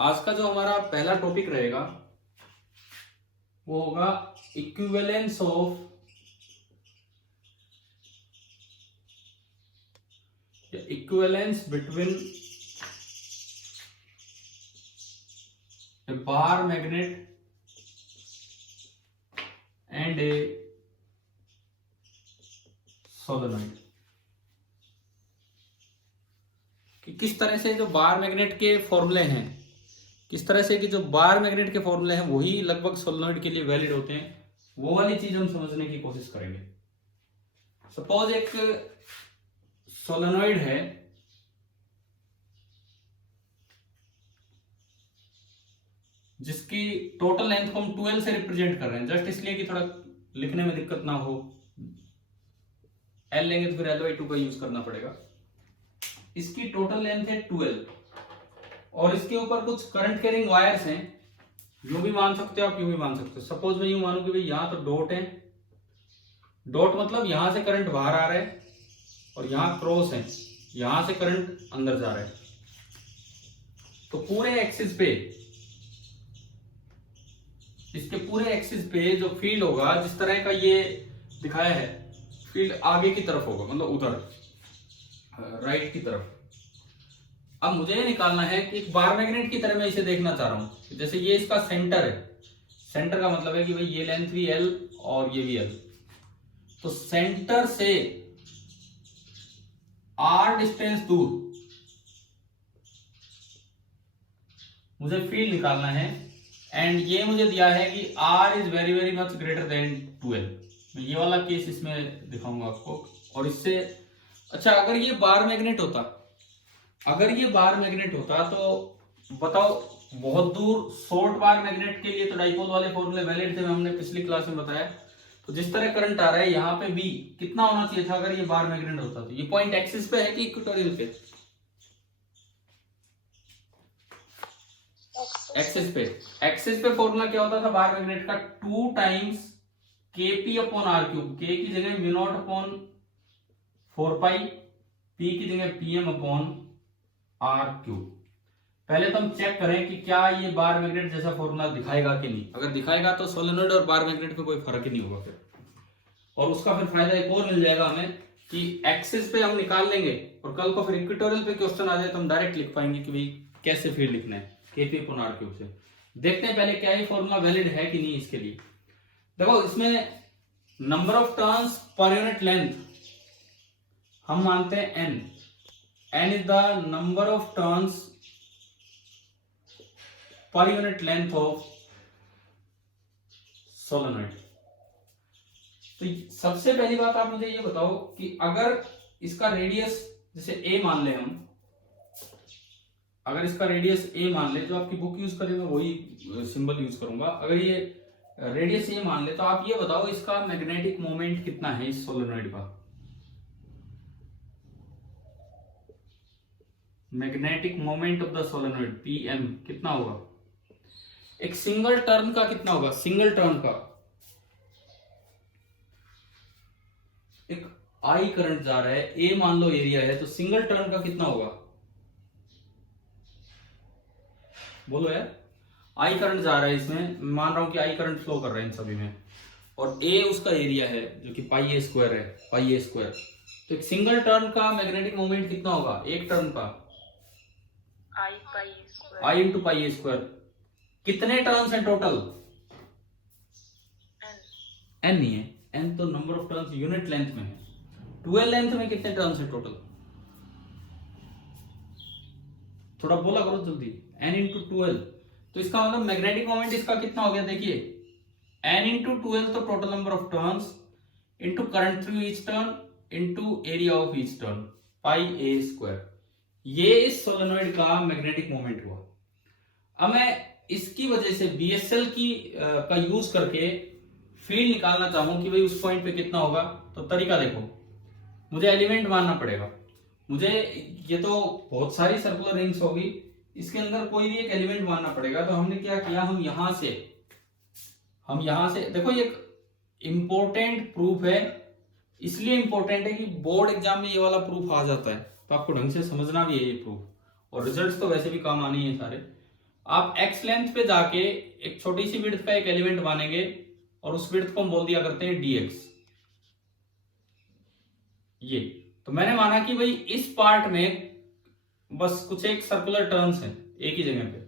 आज का जो हमारा पहला टॉपिक रहेगा वो होगा equivalence of between A bar magnet and A solenoid. कि किस तरह से जो बार मैग्नेट के फॉर्मूले हैं, किस तरह से कि जो बार मैग्नेट के फॉर्मूले हैं वही लगभग सोलेनोइड के लिए वैलिड होते हैं, वो वाली चीज हम समझने की कोशिश करेंगे। सपोज एक सोलेनोइड है जिसकी टोटल लेंथ को हम 12 से रिप्रेजेंट कर रहे हैं, जस्ट इसलिए कि थोड़ा लिखने में दिक्कत ना हो। एल लेंगे तो फिर L/2 का यूज करना पड़ेगा। इसकी टोटल लेंथ है 12 और इसके ऊपर कुछ करंट कैरिंग वायर्स हैं। यूं भी मान सकते हो आप, यूं भी मान सकते हो। सपोज मैं यूं मानूं कि भाई यहां तो डॉट है, डॉट मतलब यहां से करंट बाहर आ रहा है और यहां क्रॉस है, यहां से करंट अंदर जा रहा है। तो पूरे एक्सिस पे, इसके पूरे एक्सिस पे जो फील्ड होगा, जिस तरह का ये दिखाया है, फील्ड आगे की तरफ होगा, मतलब उधर राइट की तरफ। अब मुझे ये निकालना है कि एक बार मैग्नेट की तरह मैं इसे देखना चाह रहा हूं। जैसे ये इसका सेंटर है, सेंटर का मतलब है कि भाई ये लेंथ भी L और ये भी L। तो सेंटर से R डिस्टेंस दूर मुझे फील्ड निकालना है। एंड ये मुझे दिया है कि R is very very much greater than 12। मैं ये वाला केस इसमें दिखाऊंगा आपको। और इससे अच्छा, अगर ये बार मैग्नेट होता, अगर ये बार मैग्नेट होता तो बताओ, बहुत दूर शॉर्ट बार मैग्नेट के लिए तो डाइपोल वाले फॉर्मूले वैलिड थे, हमने पिछली क्लास में बताया। तो जिस तरह करंट आ रहा है यहाँ पे भी कितना होना चाहिए था अगर ये बार मैग्नेट होता। तो ये पॉइंट एक्सिस पे है कि इक्वेटोरियल पे? एक्सिस पे। एक्सिस पे फॉर्मूला क्या होता था बार मैग्नेट का? 2 times Kp upon r cube. K की जगह mu naught upon 4 pi, P की जगह Pm अपॉन आर क्यूब। पहले तो हम चेक करें कि क्या ये बार मैग्नेट जैसा फॉर्मूला दिखाएगा कि नहीं। अगर दिखाएगा तो सोलेनोइड और बार मैग्नेट में कोई फर्क ही नहीं होगा फिर। और उसका फिर फायदा एक और मिल जाएगा हमें कि एक्सिस पे हम निकाल लेंगे और कल को फिर इक्वेटोरियल पे क्वेश्चन आ जाए तो हम डायरेक्ट लिख पाएंगे कि भाई कैसे फील्ड लिखना है Kp अपॉन आर क्यूब से। देखते हैं पहले क्या ये फॉर्मूला वैलिड है कि नहीं इसके लिए। देखो, इसमें number of turns per unit length हम मानते हैं n। n is the number of turns per unit length of solenoid. तो सबसे पहली बात आप मुझे ये बताओ कि अगर इसका रेडियस जैसे a मान ले हम, अगर इसका रेडियस a मान ले, जो आपकी बुक यूज करेंगे वही सिंबल यूज करूंगा। अगर ये रेडियस a मान ले तो आप ये बताओ इसका मैग्नेटिक मोमेंट कितना है इस सोलेनोइड का? Magnetic moment of the solenoid Pm कितना होगा? एक सिंगल टर्न का कितना होगा? सिंगल टर्न का एक I करंट जा रहा है, A मान लो एरिया है, तो सिंगल टर्न का कितना होगा? बोलो यार। I करंट जा रहा है इसमें, मान रहा हूं कि I करंट फ्लो कर रहा है इन सभी में, और A उसका एरिया है जो कि पाई ए स्क्वायर है, पाई ए स्क्वायर। तो एक सिंगल टर्न का मैग्नेटिक मोमेंट कितना होगा? एक टर्न का I into pi A square. कितने टर्न्स हैं टोटल? n नहीं है, n तो number of turns unit length में है। 12 लेंथ में कितने टर्न्स हैं टोटल? थोड़ा बोला करो जल्दी। n इंटू 12, तो इसका मतलब मैग्नेटिक मोमेंट इसका कितना हो गया? देखिए, n इंटू 12 तो total number of turns into current through each turn into area of each turn, pi A square. ये इस सोलेनोइड का मैग्नेटिक मोमेंट हुआ। अब मैं इसकी वजह से BSL का यूज करके फील्ड निकालना चाहूं कि भाई उस पॉइंट पे कितना होगा। तो तरीका देखो, मुझे एलिमेंट मानना पड़ेगा। मुझे ये तो बहुत सारी सर्कुलर रिंग्स होगी, इसके अंदर कोई भी एक एलिमेंट मानना पड़ेगा। तो हमने क्या किया, हम यहां से देखो, ये इंपॉर्टेंट प्रूफ है। इसलिए इंपॉर्टेंट है कि बोर्ड एग्जाम में ये वाला प्रूफ आ जाता है, तो आपको ढंग से समझना भी है ये प्रूफ, और रिजल्ट्स तो वैसे भी काम आने ही है सारे। आप एक्स लेंथ पे जाके एक छोटी सी विड्थ का एक एलिमेंट मानेंगे और उस विड्थ को हम बोल दिया करते हैं dx। ये तो मैंने माना कि भाई इस पार्ट में बस कुछ एक सर्कुलर टर्न्स हैं एक ही जगह पे,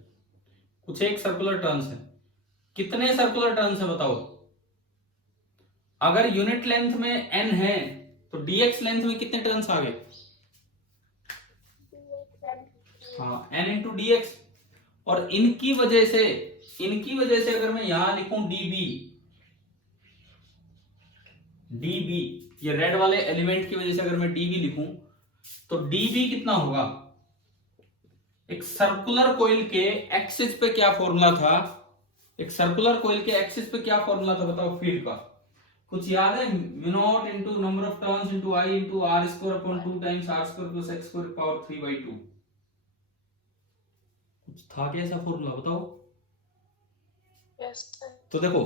कुछ एक सर्कुलर टर्न्स हैं। कितने सर्कुलर टर्न्स हैं बताओ? अगर यूनिट लेंथ में n है तो dx लेंथ में कितने टर्न्स आ गए? हाँ, n इंटू dx। और इनकी वजह से अगर मैं यहां लिखूं db, ये रेड वाले एलिमेंट की वजह से अगर मैं db लिखूं तो db कितना होगा? एक सर्कुलर कोइल के एक्सिस पे क्या फॉर्मूला था? एक सर्कुलर कोइल के एक्सिस पे क्या फॉर्मूला था बताओ फील्ड का? कुछ याद है? Mu not into number of turns into I into r square upon 2 times are square plus x square power 3/2। कुछ था क्या ऐसा फॉर्मूला बताओ? yes, तो देखो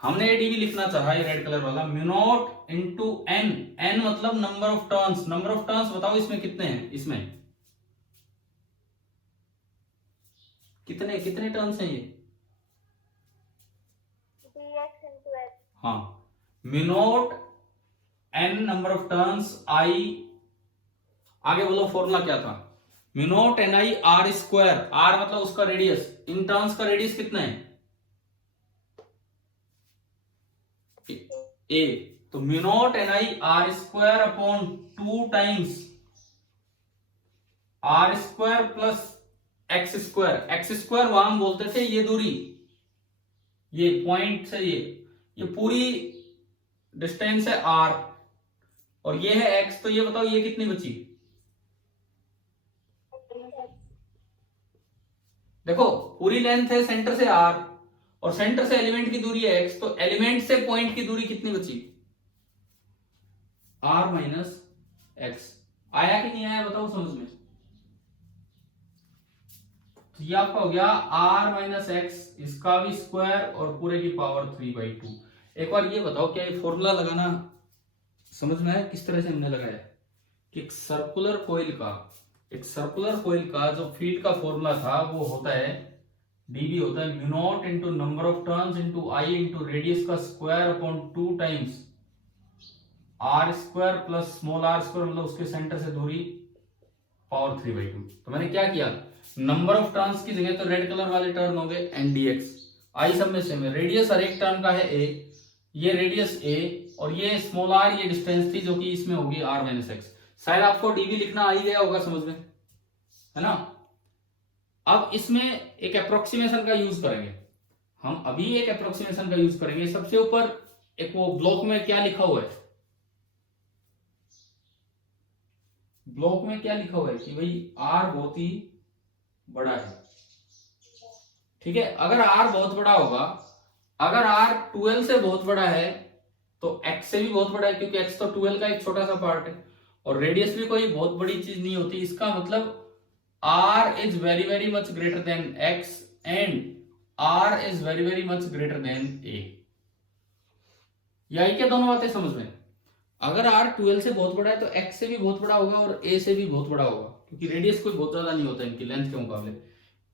हमने ये डीवी लिखना चाहा, ये रेड कलर वाला, mu not into N. N मतलब number of turns. Number of turns बताओ इसमें कितने हैं? इसमें कितने कितने टर्न्स हैं ये? dx into x, हाँ, mu not N number of turns I, आगे बोलो फॉर्मूला क्या था? Mu not an I R square, R मतलब उसका रेडियस, इन टर्न्स का रेडियस कितना है? ए। तो mu not an I R square upon 2 times are square plus x square. X square वहां हम बोलते थे ये दूरी, ये पॉइंट से ये पूरी डिस्टेंस है आर और ये है एक्स। तो ये बताओ ये कितनी बची? देखो पूरी लेंथ है सेंटर से आर और सेंटर से एलिमेंट की दूरी है एक्स, तो एलिमेंट से पॉइंट की दूरी कितनी बची? R minus x. आया कि नहीं आया बताओ समझ में? तो ये आपका हो गया आर माइनस एक्स, इसका भी स्क्वायर और पूरे की पावर 3/2। एक बार ये बताओ क्या ये फॉर्मूला लगाना समझ में आया किस तरह से हमने लगाया? कि एक सर्कुलर कोइल का जो फील्ड का फॉर्मूला था वो होता है dB होता है mu not into number of turns into I into radius का square upon 2 times are square plus small R square मतलब उसके सेंटर से दूरी पावर 3/2। तो मैंने क्या किया? नंबर ऑफ टर्न्स की जगह तो रेड कलर वाले टर्न हो गए ndx, आई सब में सेम है, रेडियस हर एक टर्न का है a, ये रेडियस a और ये स्मॉल r ये डिस्टेंस थी जो कि इसमें होगी r माइनस एक्स। शायद आपको dv लिखना आ ही गया होगा समझ में, है ना? अब इसमें एक अप्रोक्सीमेशन का यूज करेंगे हम, अभी एक अप्रोक्सीमेशन का यूज करेंगे। सबसे ऊपर एक वो ब्लॉक में क्या लिखा हुआ है? ब्लॉक में क्या लिखा हुआ है कि भाई r बहुत ही बड़ा है, ठीक है? अगर r बहुत बड़ा होगा, अगर r 12 से बहुत बड़ा है तो x से भी बहुत बड़ा है, क्योंकि x तो 12 का एक छोटा सा पार्ट है और रेडियस भी कोई बहुत बड़ी चीज नहीं होती। इसका मतलब r is very very much greater than x and r is very very much greater than a। यही क्या दोनों बातें समझ में? अगर r 12 से बहुत बड़ा है तो x से भी बहुत बड़ा होगा और a से भी बहुत बड़ा होगा, क्योंकि रेडियस कोई बहुत ज्यादा नहीं होता इनकी लेंथ के मुकाबले।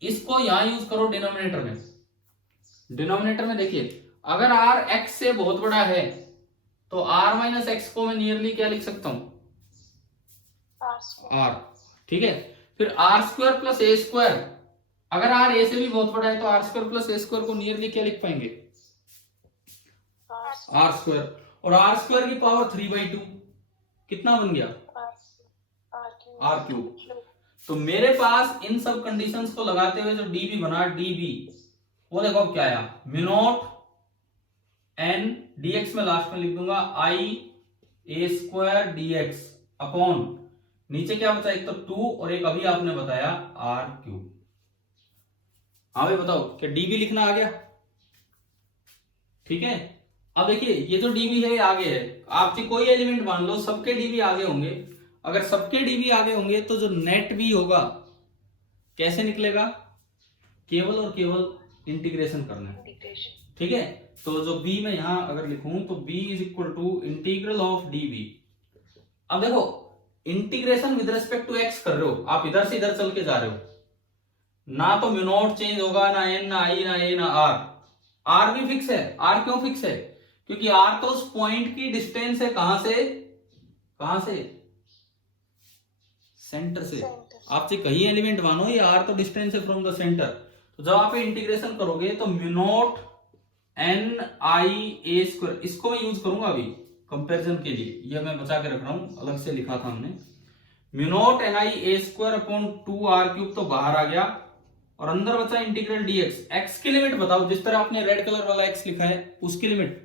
इसको यहां यूज करो डिनोमिनेटर में। डिनोमिनेटर में देखिए अगर r x से बहुत बड़ा है तो r माइनस एक्स को मैं नियरली क्या लिख सकता हूं? r, ठीक है? फिर r square plus a square, अगर r a से भी बहुत बड़ा है तो r square plus a square को नियरली क्या लिख पाएंगे? आर स्क्वायर, और आर स्क्वायर की पावर 3/2 कितना बन गया? R cube. तो मेरे पास इन सब कंडीशंस को लगाते हुए जो dB बना, dB वो देखो क्या आया? म्यू नॉट n dx में लास्ट में लिख दूंगा i a square dx upon नीचे क्या बचा? एक तो 2 और एक अभी आपने बताया r क्यूब। हाँ भाई बताओ क्या dB लिखना आ गया? ठीक है। अब देखिए ये जो dB है आगे है, आपकी कोई एलिमेंट मान लो सबके dB आगे होंगे। अगर सबके dB आगे होंगे तो जो नेट भी होगा कैसे निकलेगा? केवल और केवल इंटीग्रेशन करना है, ठीक है? तो जो b में यहां अगर लिखूं तो b is equal to integral of dB। अब देखो integration with respect to x कर रहे हो, आप इधर से इधर चल के जा रहे हो, ना तो म्यू नॉट चेंज होगा, ना एन, ना आई, ना ए, ना आर। आर भी फिक्स है। आर क्यों फिक्स है? क्योंकि आर तो उस पॉइंट की डिस्टेंस है, कहां से, कहां से, सेंटर से। आपसे कहीं एलिमेंट मानो, ये आर तो डिस्टेंस है फ्रॉम द सेंटर। तो जब आप इंटीग्रेशन करोगे तो mu not an I a square, इसको मैं यूज करूंगा अभी कंपैरिजन के लिए, ये मैं बचा के रख रहा हूं, अलग से लिखा था हमने। Mu not an I a square upon 2 r cube तो बाहर आ गया, और अंदर बचा इंटीग्रल डीएक्स। एक्स की लिमिट बताओ, जिस तरह आपने रेड कलर वाला एक्स लिखा है उसकी लिमिट,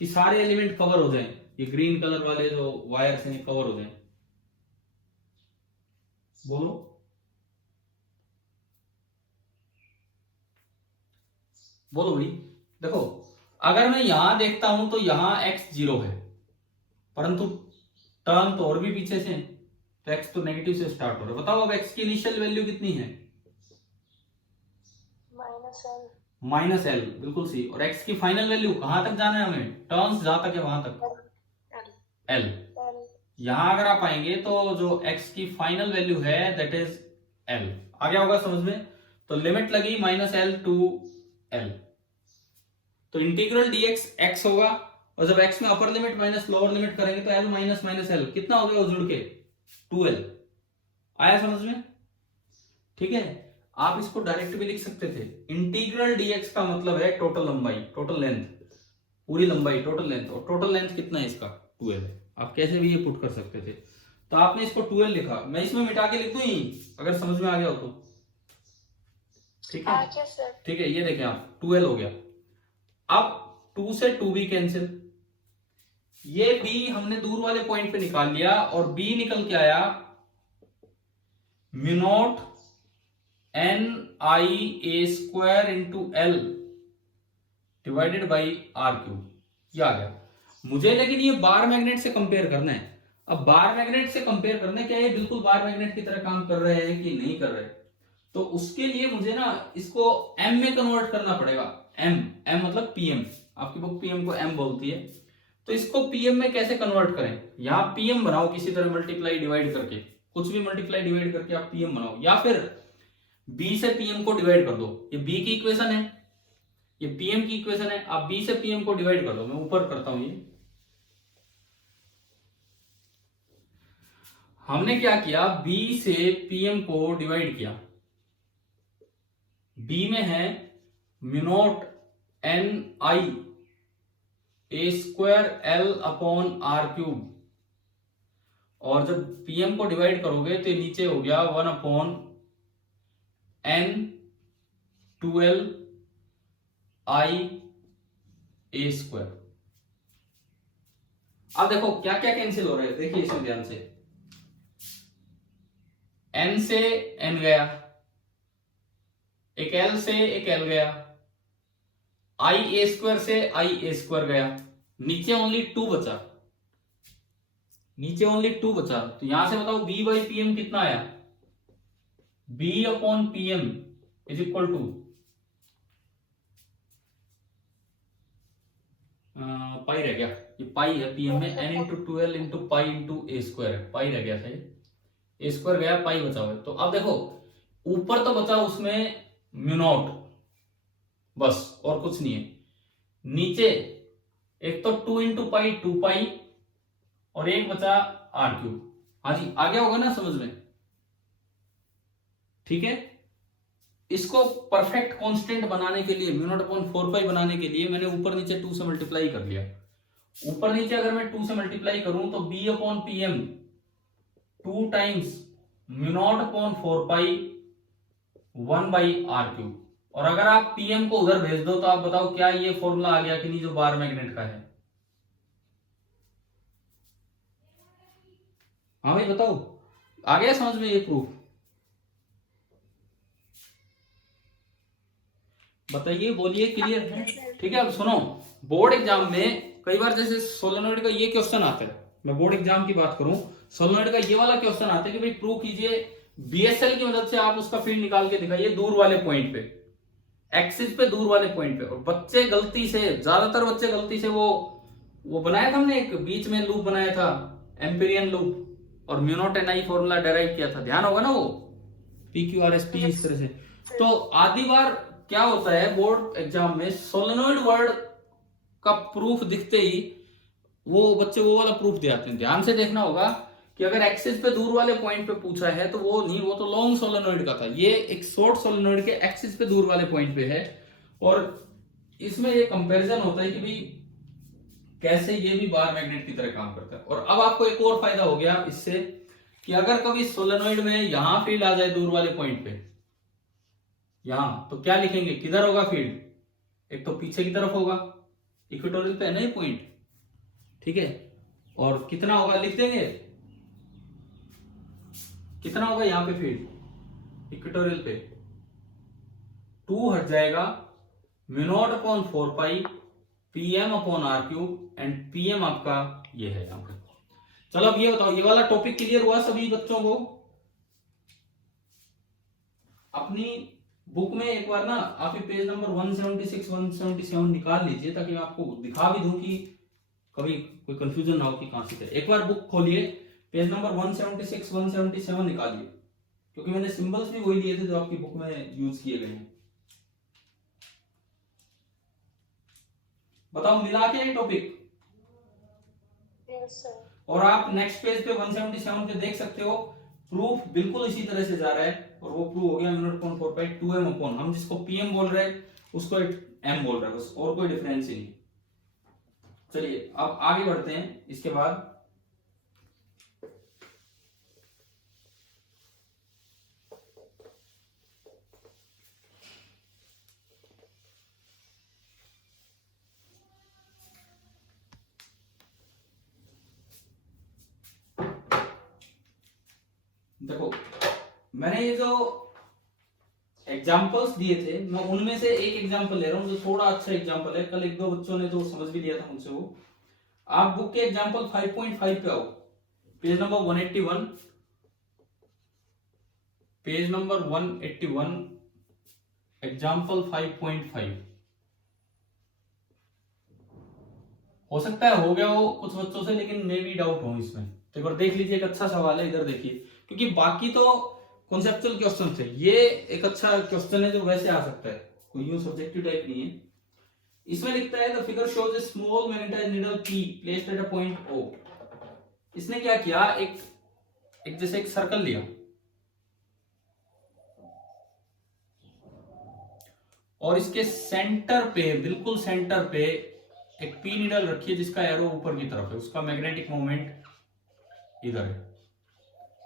कि सारे एलिमेंट कवर हो जाएं, ये ग्रीन कलर वाले जो वायर्स हैं कवर हो जाएं। बोलो, बोलो भाई। देखो, अगर मैं यहां देखता हूं तो यहां x 0 है, परंतु टर्म तो और भी पीछे से है, तो x तो नेगेटिव से स्टार्ट हो रहा है। बताओ अब x की इनिशियल वैल्यू कितनी है? माइनस एल, बिल्कुल सही। और x की फाइनल वैल्यू कहां तक जाना है हमें? टर्म्स जहां तक है वहां तक, एल। यहां अगर आप आएंगे तो जो x की फाइनल वैल्यू है दैट इज एल। आ गया होगा समझ में? तो लिमिट लगी माइनस एल टू एल, तो इंटीग्रल डीएक्स x होगा, और जब x में upper limit minus lower limit करेंगे तो l माइनस माइनस एल कितना हो गया वो जुड़ के? 2l। आया समझ में? ठीक है, आप इसको डायरेक्ट भी लिख सकते थे। इंटीग्रल डीएक्स का मतलब है टोटल लंबाई, टोटल लेंथ, पूरी लंबाई, टोटल लेंथ। और टोटल लेंथ कितना है इसका? 2l है। आप कैसे भी ये पुट कर सकते थे। तो आपने इसको 2l लिखा, मैं इसमें मिटा के लिख दूं ही, अगर समझ में आ गया हो तो। ठीक है, ठीक है, ये देखें आप, 2l हो गया। अब 2 से 2 भी कैंसिल, ये b हमने दूर वाले पॉइंट पे निकाल लिया, और b निकल के आया mu not an I a square into l divided by r cube, ये आ गया। मुझे लेकिन ये बार मैग्नेट से कंपेयर करना है। अब बार मैग्नेट से कंपेयर करना है, क्या ये बिल्कुल बार मैग्नेट की तरह काम कर रहे हैं कि नहीं कर रहे? तो उसके लिए मुझे ना इसको एम में कन्वर्ट करना पड़ेगा। एम, एम मतलब पीएम, आपकी बुक पीएम को एम बोलती है। तो इसको पीएम में कैसे कन्वर्ट करें? यहां पीएम बनाओ किसी तरह, मल्टीप्लाई डिवाइड करके, कुछ भी मल्टीप्लाई डिवाइड करके आप पीएम बनाओ, या फिर बी से पीएम को डिवाइड कर दो। ये बी की इक्वेशन है, ये पीएम की इक्वेशन है, आप बी से पीएम को डिवाइड कर दो। मैं ऊपर करता हूं ये। हमने क्या किया, बी से पीएम को डिवाइड किया। बी में है mu not an I a square l upon r cube, और जब पीएम को डिवाइड करोगे तो नीचे हो गया 1 upon N 2l I a square. अब देखो क्या क्या कैंसिल हो रहा है, देखिए इसमें ध्यान से। n से n गया, एक l से एक l गया, आई ए स्क्वायर से आई ए स्क्वायर गया, नीचे ओनली 2 बचा, नीचे ओनली 2 बचा। तो यहां से बताओ b बाई पी एम कितना आया? b upon P M is equal to pi रह गया, ये पाई है पीएम में, n into 2l into pi into A square है, पाई रह गया था ये, ए स्क्वायर गया, पाई बचा हुआ है। तो अब देखो ऊपर तो बचा उसमें म्यू नॉट बस, और कुछ नहीं है। नीचे एक तो 2 इंटू पाई 2 पाई, और एक बचा आर क्यूब। हाँ जी, आ गया होगा ना समझ में? ठीक है, इसको परफेक्ट कांस्टेंट बनाने के लिए, म्यू नॉट अपॉन 4 पाई बनाने के लिए मैंने ऊपर नीचे 2 से मल्टीप्लाई कर लिया। ऊपर नीचे अगर मैं 2 से मल्टीप्लाई करूं तो b upon P M 2 times mu naught upon 4 pi 1 by r cube. और अगर आप पीएम को उधर भेज दो तो आप बताओ क्या ये फॉर्मूला आ गया कि नहीं, जो बार मैग्नेट का है? हाँ भाई बताओ, आ गया समझ में ये प्रूफ? बताइए, बोलिए, क्लियर है? ठीक है, अब सुनो, बोर्ड एग्जाम में कई बार जैसे सोलेनॉइड का ये क्वेश्चन आता है, मैं बोर्ड एग्जाम की बात करूं, सोलेनॉइड का ये वाला क्वेश्चन आता है कि भाई प्रूव कीजिए, बीएसएल की मदद से आप उसका फील्ड निकाल के दिखाइए दूर वाले पॉइंट पे, एक्सिस पे दूर वाले पॉइंट पे। और बच्चे गलती से, ज्यादातर बच्चे गलती से वो बनाया था हमने, एक बीच में लूप बनाया था, एम्पिरियन लूप, और mu not an I formula derive किया था, ध्यान होगा ना वो? PQRST इस तरह से। तो आधी बार क्या होता है बोर्ड एग्जाम में, सोलेनोइड वर्ड का प्रूफ दिखते ही वो बच्चे वो वाला प्रूफ दे आते हैं। ध्यान से देखना होगा कि अगर एक्सिस पे दूर वाले पॉइंट पे पूछा है तो वो नहीं, वो तो लॉन्ग सोलेनोइड का था, ये एक शॉर्ट सोलेनोइड के एक्सिस पे दूर वाले पॉइंट पे है। और इसमें ये कंपैरिजन होता है कि भाई कैसे ये भी बार मैग्नेट की तरह काम करता है। और अब आपको एक और फायदा हो गया इससे कि अगर कभी सोलेनोइड में यहां फील्ड आ जाए दूर वाले पॉइंट पे, यहां, तो क्या लिखेंगे, किधर होगा फील्ड, एक तो पीछे की तरफ होगा, इक्वेटोरियल पे है ना ये पॉइंट, ठीक है, और कितना होगा लिख देंगे, कितना होगा यहां पे फील्ड इक्वेटोरियल पे, 2 हट जाएगा μ0/4 PM/r³ एंड PM आपका ये है यहां पे। चलो अब ये बताओ, ये वाला टॉपिक क्लियर हुआ सभी बच्चों को? अपनी बुक में एक बार ना आप पेज नंबर 176 177 निकाल लीजिए, ताकि मैं आपको दिखा भी दूं कि कभी कोई कंफ्यूजन ना हो कि कहां से है। एक बार बुक खोलिए, पेज नंबर 176 177 निकालिए, क्योंकि मैंने सिंबल्स भी वही दिए थे जो आपकी बुक में यूज किए गए हैं। बताओ मिला के ये टॉपिक? Yes, sir. और आप नेक्स्ट पेज पे 177 पे देख सकते हो, प्रूफ बिल्कुल इसी तरह से जा रहा है, और वो प्रूफ हो गया μ0/4 2m/, हम जिसको PM बोल रहे हैं उसको M बोल रहा है, बस और कोई डिफरेंस ही नहीं। चलिए अब आगे बढ़ते हैं। इसके बाद देखो, मैंने ये जो एग्जांपल्स दिए थे, मैं उनमें से एक एग्जांपल ले रहा हूं जो थोड़ा अच्छा एग्जांपल है। कल एक दो बच्चों ने जो समझ भी लिया था मुझसे, वो आप बुक के एग्जांपल 5.5 पे आओ, page number 181, page number 181, example 5.5। हो सकता है हो गया हो कुछ बच्चों से, लेकिन मे भी डाउट हो इसमें, तो एक बार देख लीजिए। एक अच्छा सवाल है, इधर देखिए, क्योंकि बाकी तो कॉन्सेप्चुअल क्वेश्चन थे, ये एक अच्छा क्वेश्चन है जो वैसे आ सकता है, कोई यूं सब्जेक्टिव टाइप नहीं है। इसमें लिखता है the figure shows A small magnetised needle P placed at a point O। इसने क्या किया, एक जैसे एक सर्कल लिया और इसके सेंटर पे, बिल्कुल सेंटर पे एक P नीडल रखी है जिसका एरो ऊपर की तरफ है, उसका मैग्नेटिक मोमेंट इधर है,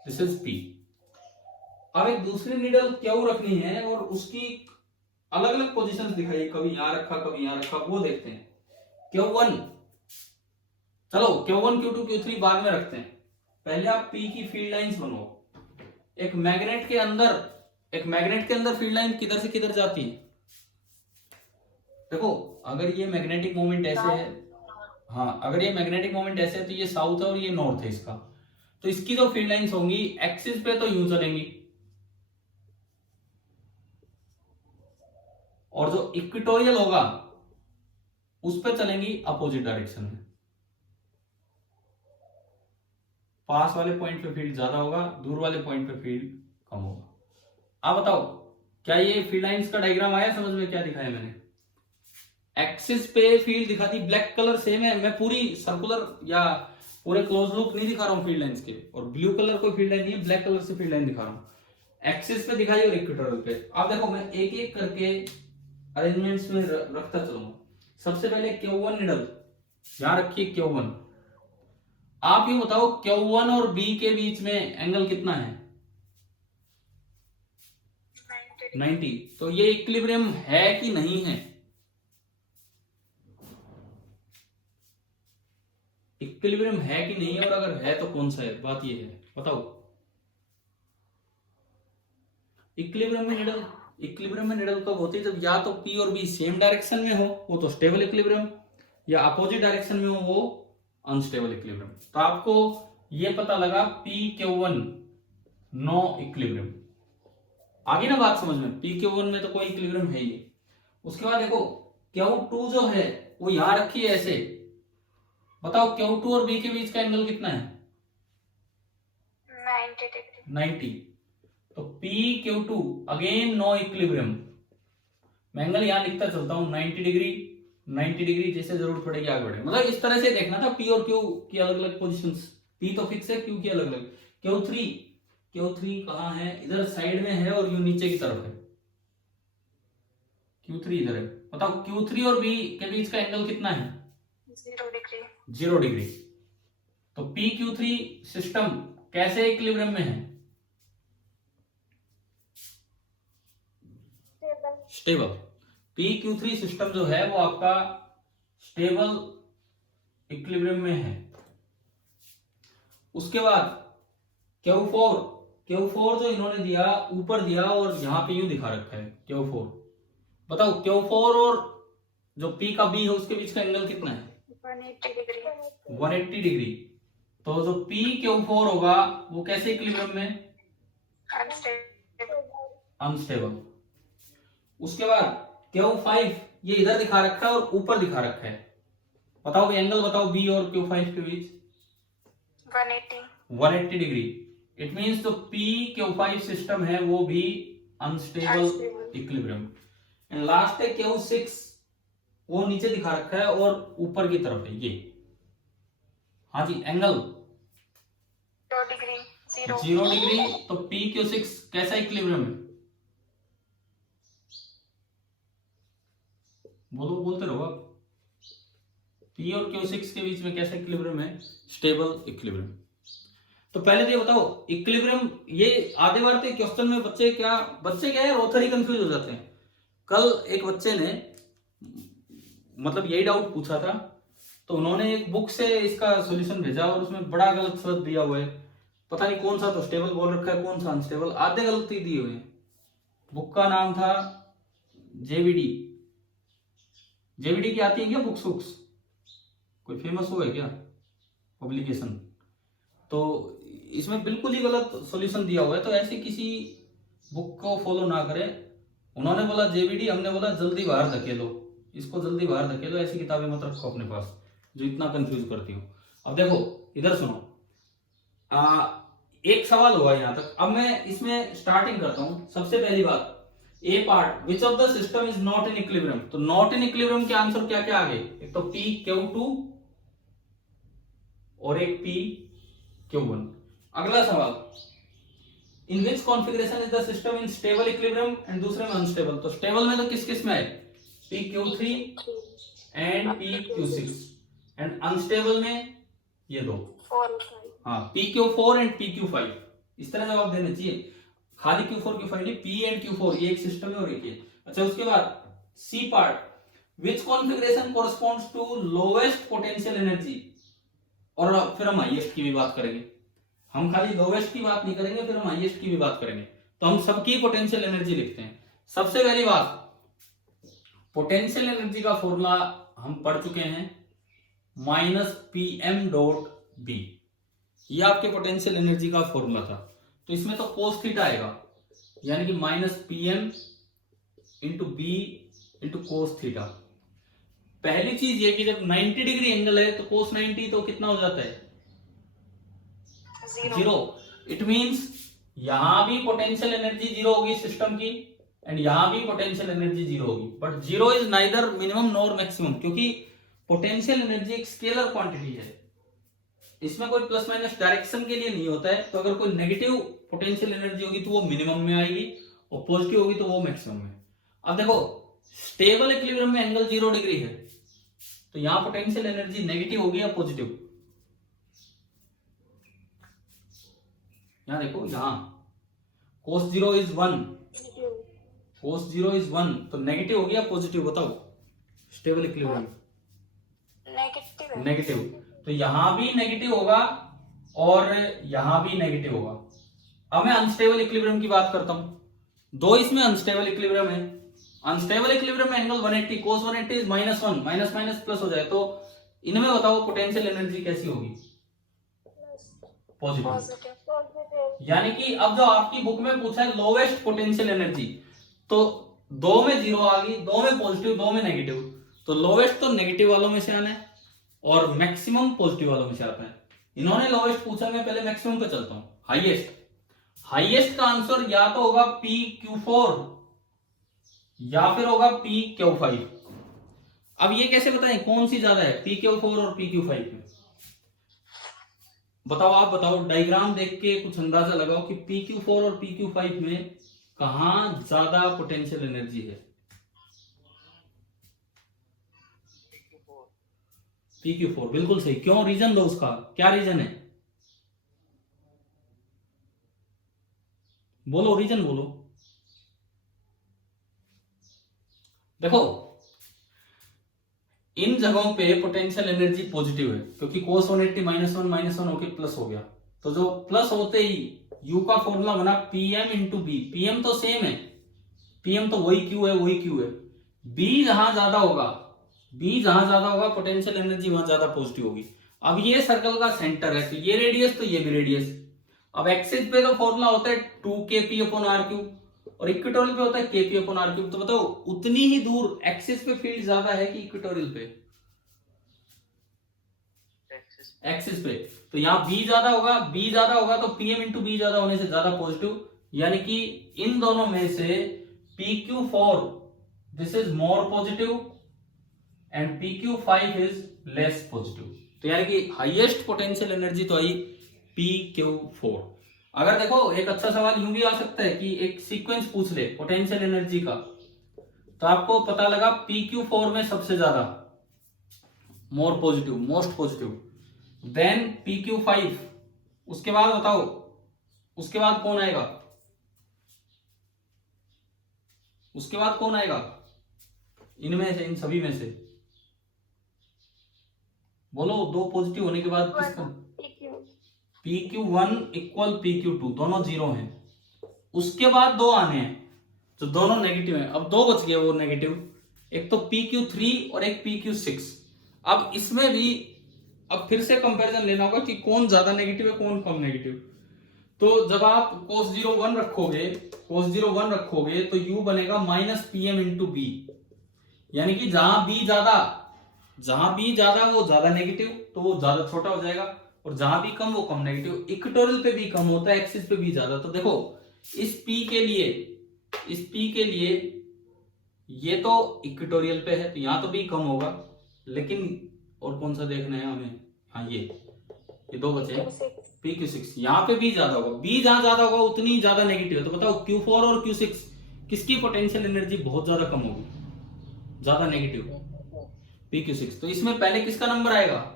दिस इज P। अब एक दूसरी नीडल Q रखनी है और उसकी अलग अलग पोजीशंस दिखाइए, कभी यहां रखा कभी यहां रखा, वो देखते हैं। Q1, चलो Q1 Q2 Q3 बाद में रखते हैं, पहले आप P की फील्ड लाइंस बनाओ। एक मैग्नेट के अंदर फील्ड लाइन किधर से किधर जाती है, देखो अगर ये मैग्नेटिक मोमेंट ऐसे है, हाँ अगर ये मैग्नेटिक मोमेंट ऐसे है तो ये साउथ है और ये नॉर्थ है इसका, तो इसकी जो फील्ड लाइंस होंगी एक्सिस पे तो यूं चलेंगी, और जो इक्वेटोरियल होगा उस पे चलेंगी अपोजिट डायरेक्शन में। पास वाले पॉइंट पे फील्ड ज्यादा होगा, दूर वाले पॉइंट पे फील्ड कम होगा। आप बताओ क्या ये फील्ड लाइंस का डायग्राम आया समझ में? क्या दिखाया मैंने? एक्सिस पे फील्ड दिखा दी, ब्लैक कलर सेम है, मैं पूरी सर्कुलर या पूरे क्लोज लूप नहीं दिखा रहा हूं फील्ड लाइंस के, और ब्लू कलर कोई फील्ड लाइन नहीं है, ब्लैक कलर से फील्ड लाइन दिखा रहा हूं। एक्सिस पे दिखाई और इक्वेटोरियल पे। आप देखो मैं एक एक करके अरेंजमेंट्स में रखता चलूंगा। सबसे पहले Q1 निडल यहां रखिए, Q1। आप ये बताओ Q1 और B के बीच में एंगल कितना है? 90। तो ये इक्विलिब्रियम है कि नहीं है? इक्विलिब्रियम है कि नहीं है, और अगर है तो कौन सा है, बात ये है, बताओ। इक्विलिब्रियम में निडल कब होती है? जब या तो P और B सेम डायरेक्शन में हो, वो तो स्टेबल इक्विलिब्रियम, या अपोजिट डायरेक्शन में हो, वो अनस्टेबल इक्विलिब्रियम। तो आपको ये पता लगा PQ1 नो इक्विलिब्रियम। आगे ना बात समझ में, PQ1 में तो कोई इक्विलिब्रियम है ही। उसके बाद देखो Q2 जो है वो यहां रखी है ऐसे, बताओ Q2 और B के बीच का एंगल कितना है? 90 डिग्री। 90। तो PQ2 अगेन नो इक्विलिब्रियम। मैं एंगल यहां लिखता चलता हूं 90 डिग्री 90 डिग्री, जैसे जरूरत पड़ेगी आगे बढ़े। मतलब इस तरह से देखना था P और Q की अलग अलग पोजीशंस। P तो फिक्स है, Q की अलग अलग। Q3 कहां है? इधर साइड में है और U नीचे की तरफ है। Q3 इधर है। बताओ Q3 और B के बीच का एंगल कितना है? 0 डिग्री। 0 डिग्री। तो PQ3 सिस्टम कैसे इक्विलिब्रियम में है? स्टेबल। PQ3 सिस्टम जो है वो आपका स्टेबल इक्विलिब्रियम में है। उसके बाद Q4 जो इन्होंने दिया, ऊपर दिया और यहां पे यूं दिखा रखा है Q4। बताओ Q4 और जो P का B है उसके बीच का एंगल कितना है? 180 डिग्री। 180 डिग्री। तो जो PQ4 होगा वो कैसे इक्विलिब्रियम में? अनस्टेबल। उसके बाद Q5 ये इधर दिखा रखा है और ऊपर दिखा रखा है। बताओ एंगल बताओ B और Q5 के बीच? 180 डिग्री। इट मींस जो PQ5 सिस्टम है वो भी अनस्टेबल इक्विलिब्रियम। एंड लास्ट है Q6, वो नीचे दिखा रखा है और ऊपर की तरफ है ये। हाँ जी, एंगल 0 डिग्री। तो PQ6 कैसा इक्विलिब्रियम है? बोलते रहो आप। P और Q6 के बीच में कैसा इक्विलिब्रियम है? Stable equilibrium. तो पहले तो ये बताओ इक्विलिब्रियम, ये आधे बार तो क्वेश्चन में बच्चे क्या है, ऑथर ही कंफ्यूज हो जाते हैं। कल एक बच्चे ने मतलब यही डाउट पूछा था, तो उन्होंने एक बुक से इसका सॉल्यूशन भेजा और उसमें बड़ा गलत शब्द दिया हुआ है। पता नहीं कौन सा तो स्टेबल बोल रखा है, कौन सा अनस्टेबल, आधे गलती दिए हुए हैं। बुक का नाम था जेवीडी की आती है क्या बुक्स? कोई फेमस हो है क्या पब्लिकेशन? तो इसमें बिल्कुल ही गलत सॉल्यूशन दिया हुआ है, तो ऐसे किसी बुक को फॉलो ना करें। उन्होंने बोला जेवीडी, हमने बोला जल्दी बाहर धकेलो, इसको जल्दी बाहर धकेलो, ऐसी किताबें मत रखो अपने पास जो इतना कंफ्यूज करती हो। अब देखो इधर सुनो, एक सवाल हुआ यहां तक। अब मैं इसमें स्टार्टिंग करता हूं। सबसे पहली बात, A part, which of the system is not in equilibrium. तो नॉट इन इक्विलिब्रियम के आंसर क्या क्या आ गए? एक तो PQ2 और एक PQ1। अगला सवाल, in which configuration is the system in stable equilibrium and दूसरे में अनस्टेबल। तो स्टेबल में तो किस किस में है? PQ3 and PQ6। And unstable में ये दो, हाँ, PQ4 एंड PQ5। इस तरह जवाब देने चाहिए, खाली Q4 Q5 नहीं, P एंड Q4 ये एक सिस्टम है और एक ये। अच्छा, उसके बाद C part, which configuration corresponds to lowest potential energy. और फिर हम हाईएस्ट की भी बात करेंगे। हम खाली लोवेस्ट की बात नहीं करेंगे, फिर हम हाईएस्ट की भी बात करेंगे। तो हम सबकी पोटेंशियल एनर्जी लिखते हैं। सबसे पहली बात, पोटेंशियल एनर्जी का फॉर्मूला हम पढ़ चुके हैं, -PM.B। ये आपके पोटेंशियल एनर्जी का फॉर्मूला था। तो इसमें तो cos थीटा आएगा, यानी कि -PM × B × cos थीटा। पहली चीज ये कि जब 90 डिग्री एंगल है तो cos 90 तो कितना हो जाता है? 0। इट मींस यहां भी पोटेंशियल एनर्जी 0 होगी सिस्टम की, एंड यहां भी पोटेंशियल एनर्जी 0 होगी। But 0 is neither minimum nor maximum, क्योंकि पोटेंशियल एनर्जी एक स्केलर क्वांटिटी है। इसमें कोई प्लस माइनस डायरेक्शन के लिए नहीं होता है। तो अगर कोई नेगेटिव पोटेंशियल एनर्जी होगी तो वो मिनिमम में आएगी, और पॉजिटिव होगी तो वो मैक्सिमम में। अब देखो स्टेबल इक्विलिब्रियम में एंगल 0 डिग्री है, तो यहां पोटेंशियल एनर्जी नेगेटिव होगी या पॉजिटिव? यहां देखो, यहां cos 0 इज 1, cos 0 इज 1, तो नेगेटिव होगी या पॉजिटिव? बताओ स्टेबल इक्विलिब्रियम नेगेटिव। तो यहां भी नेगेटिव होगा और यहां भी नेगेटिव होगा। अब मैं अनस्टेबल इक्विलिब्रियम की बात करता हूं। दो इसमें अनस्टेबल इक्विलिब्रियम है। अनस्टेबल इक्विलिब्रियम में angle 180, cos 180 is -1, minus minus plus हो जाए। तो इनमें बताओ पोटेंशियल एनर्जी कैसी होगी? पॉजिटिव। यानी कि अब जो आपकी बुक में पूछा है लोवेस्ट पोटेंशियल एनर्जी, तो दो में 0 आ गई, दो में पॉजिटिव, दो में नेगेटिव। तो लोवेस्ट तो नेगेटिव वालों में से आना है और मैक्सिमम पॉजिटिव वालों में से आता है। इन्होंने लोवेस्ट पूछा, मैं पहले मैक्सिमम पे चलता हूं। हाईएस्ट का आंसर या तो होगा PQ4 या फिर होगा PQ5। अब ये कैसे बताएं कौन सी ज्यादा है, PQ4 और PQ5 में? बताओ, आप बताओ, डायग्राम देख के कुछ अंदाजा लगाओ कि PQ4 और PQ5 में कहां ज्यादा पोटेंशियल एनर्जी है। PQ4 बिल्कुल सही। क्यों, रीजन दो उसका, क्या रीजन है? बोलो, रीजन बोलो। देखो, इन जगहों पे पोटेंशियल एनर्जी पॉजिटिव है क्योंकि cos 180 -1 होके प्लस हो गया। तो जो प्लस होते ही U का फॉर्मूला बना PM इंटू बी। PM तो सेम है, PM तो वही Q है, वही Q है। B जहां ज्यादा होगा, B जहां ज्यादा होगा पोटेंशियल एनर्जी वहां ज्यादा पॉजिटिव होगी। अब ये सर्कल का सेंटर है तो ये रेडियस तो ये भी रेडियस। अब एक्सिस पे तो फॉर्मूला होता है 2kp/r³ और इक्वेटोरियल पे होता है kp/r³। तो बताओ उतनी ही दूर एक्सिस पे फील्ड ज्यादा है कि इक्वेटोरियल पे? एक्सिस पे। तो यहाँ B ज्यादा होगा, B ज्यादा होगा तो PM इंटू बी ज्यादा होने से ज्यादा पॉजिटिव, यानी कि इन दोनों में से PQ4 this is more positive and PQ5 is less positive. तो यानी कि हाईएस्ट पोटेंशियल एनर्जी तो आई PQ4। अगर देखो एक अच्छा सवाल यूं भी आ सकता है कि एक सीक्वेंस पूछ ले पोटेंशियल एनर्जी का, तो आपको पता लगा PQ4 में सबसे ज्यादा more positive, most positive, then PQ5, उसके बाद बताओ उसके बाद कौन आएगा, उसके बाद कौन आएगा इनमें से, इन सभी में से बोलो। दो पॉजिटिव होने के बाद किसका? PQ1 इक्वल PQ2, दोनों जीरो हैं। उसके बाद दो आने हैं तो दोनों नेगेटिव हैं। अब दो बच गए वो नेगेटिव, एक तो PQ3 और एक PQ6। अब इसमें भी अब फिर से कंपैरिजन लेना होगा कि कौन ज्यादा नेगेटिव है कौन कम नेगेटिव। तो जब आप cos 01 रखोगे तो U बनेगा -PM इंटू बी, यानी कि जहां B ज्यादा वो ज्यादा नेगेटिव तो वो ज्यादा छोटा हो जाएगा, और जहां भी कम वो कम नेगेटिव। इक्वेटोरियल पे भी कम होता है, एक्सिस पे भी ज्यादा। तो देखो इस P के लिए ये तो इक्वेटोरियल पे है तो यहां तो भी कम होगा, लेकिन और कौन सा देखना है हमें? हाँ ये दो बचे हैं, PQ6। यहाँ पे भी ज्यादा होगा, B जहां ज्यादा होगा उतनी ज्यादा नेगेटिव है। तो बताओ Q4 और Q6 किसकी पोटेंशियल एनर्जी बहुत ज्यादा कम होगी, ज्यादा नेगेटिव? PQ6। तो इसमें पहले किसका नंबर आएगा?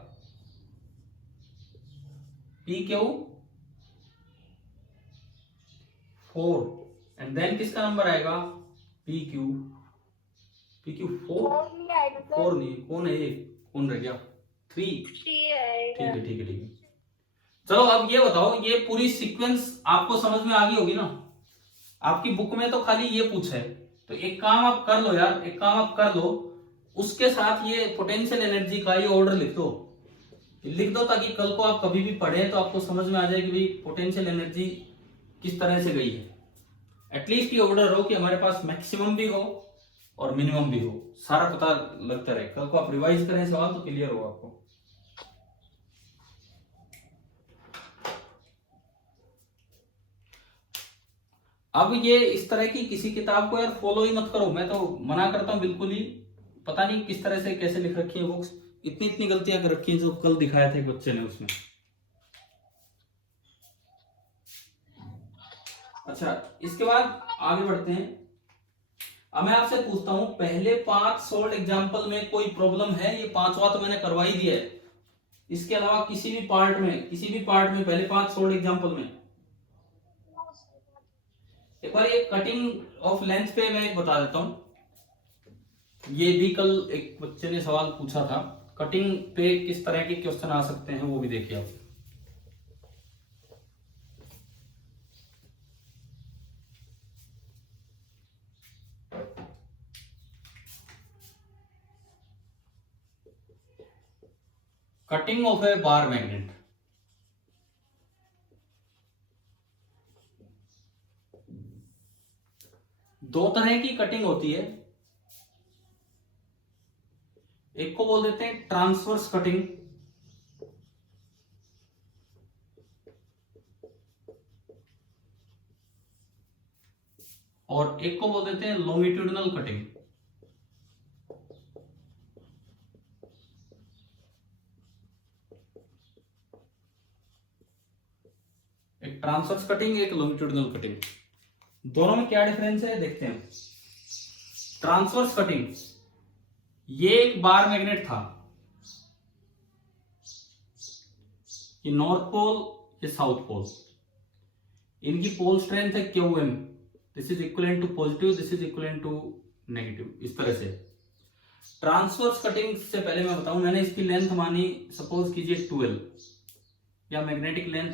PQ4 एंड देन किसका नंबर आएगा? PQ4 4 नहीं, कौन है ये, कौन रह गया? 3। ठीक है। चलो अब ये बताओ, ये पूरी सीक्वेंस आपको समझ में आ गई होगी ना? आपकी बुक में तो खाली ये पूछा है, तो एक काम आप कर लो यार, एक काम आप कर लो, उसके साथ ये पोटेंशियल एनर्जी का ये ऑर्डर लिख दो ताकि कल को आप कभी भी पढ़ें तो आपको समझ में आ जाए कि भाई पोटेंशियल एनर्जी किस तरह से गई है। एटलीस्ट ये ऑर्डर हो कि हमारे पास मैक्सिमम भी हो और मिनिमम भी हो, सारा पता लगता रहे। कल को आप रिवाइज करें सवाल तो क्लियर हो आपको। अब ये इस तरह की किसी किताब को यार फॉलो ही मत करो, मैं तो मना करता हूं बिल्कुल ही। पता नहीं किस तरह से कैसे लिख रखी है बुक्स, इतनी गलतियां कर रखी हैं जो कल दिखाया था एक बच्चे ने उसमें। अच्छा, इसके बाद आगे बढ़ते हैं। अब मैं आपसे पूछता हूं, पहले 5 सोल्ड एग्जाम्पल में कोई प्रॉब्लम है? ये 5वां तो मैंने करवा ही दिया है। इसके अलावा किसी भी पार्ट में पहले 5 सोल्ड एग्जाम्पल में एक बार ये कटिंग ऑफ लेंथ पे मैं एक बता देता हूं। ये भी कल एक बच्चे ने सवाल पूछा था, कटिंग पे किस तरह के क्वेश्चन आ सकते हैं वो भी देखिए आप। Cutting of A bar magnet. दो तरह की कटिंग होती है, एक को बोल देते हैं ट्रांसवर्स कटिंग, और एक को बोल देते हैं लॉन्गिट्यूडिनल कटिंग। एक ट्रांसवर्स कटिंग, एक लॉन्गिट्यूडिनल कटिंग। दोनों में क्या डिफरेंस है देखते हैं। ट्रांसवर्स कटिंग, ये एक बार मैग्नेट था, ये नॉर्थ पोल, ये साउथ पोल, इनकी पोल स्ट्रेंथ है QM, this is equivalent to positive, this is equivalent to negative, इस तरह से। ट्रांसवर्स कटिंग से पहले मैं बताऊं, मैंने इसकी लेंथ मानी सपोज कीजिए 12, या मैग्नेटिक लेंथ,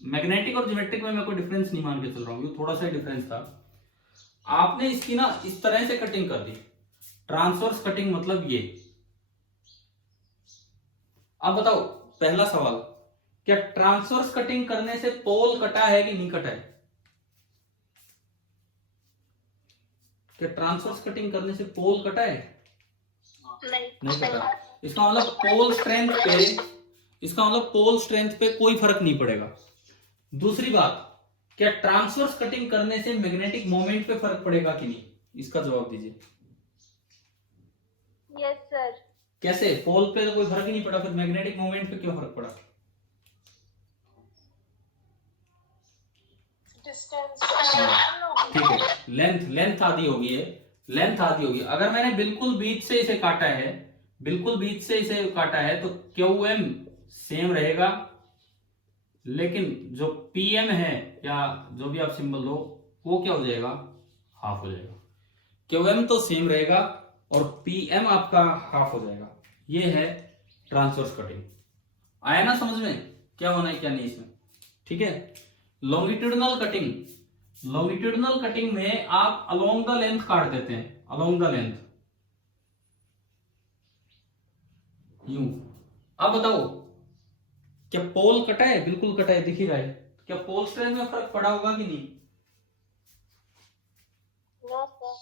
मैग्नेटिक और ज्योमेट्रिक में मैं कोई डिफरेंस नहीं मान के चल रहा हूं, ये थोड़ा सा डिफरेंस था। आपने इसकी ना इस तरह से कटिंग कर दी, ट्रांसवर्स कटिंग मतलब ये। अब बताओ पहला सवाल, क्या ट्रांसवर्स कटिंग करने से पोल कटा है कि नहीं कटा है? क्या ट्रांसवर्स कटिंग करने से पोल कटा है? नहीं कटा। इसका मतलब पोल स्ट्रेंथ पे, इसका मतलब पोल स्ट्रेंथ पे कोई फर्क नहीं पड़ेगा। दूसरी बात, क्या ट्रांसवर्स कटिंग करने से मैग्नेटिक मोमेंट पे फर्क पड़ेगा कि नहीं? इसका जवाब दीजिए। Yes sir. कैसे? पोल पे तो कोई फर्क ही नहीं पड़ा, फिर मैग्नेटिक मोमेंट पे क्यों फर्क पड़ा? ठीक है, लेंथ आधी होगी है, लेंथ आधी होगी। अगर मैंने बिल्कुल बीच से इसे काटा है, बिल्कुल बीच से इसे काटा है, तो QM सेम रहेगा, लेकिन जो PM है या जो भी आप सिंबल दो, वो क्या हो जाएगा? हाफ हो जाएगा। QM तो सेम रहेगा और PM आपका हाफ हो जाएगा। ये है ट्रांसवर्स कटिंग। आया ना समझ में क्या होना है क्या नहीं इसमें? ठीक है। लॉन्गिट्यूडिनल कटिंग, लॉन्गिट्यूडिनल कटिंग में आप अलोंग द लेंथ काट देते हैं, अलोंग द लेंथ, यूं। अब बताओ क्या पोल कटा है? बिल्कुल कटा है, दिख ही रहा है। क्या पोल स्ट्रेंथ में फर्क पड़ा होगा कि नहीं? No sir.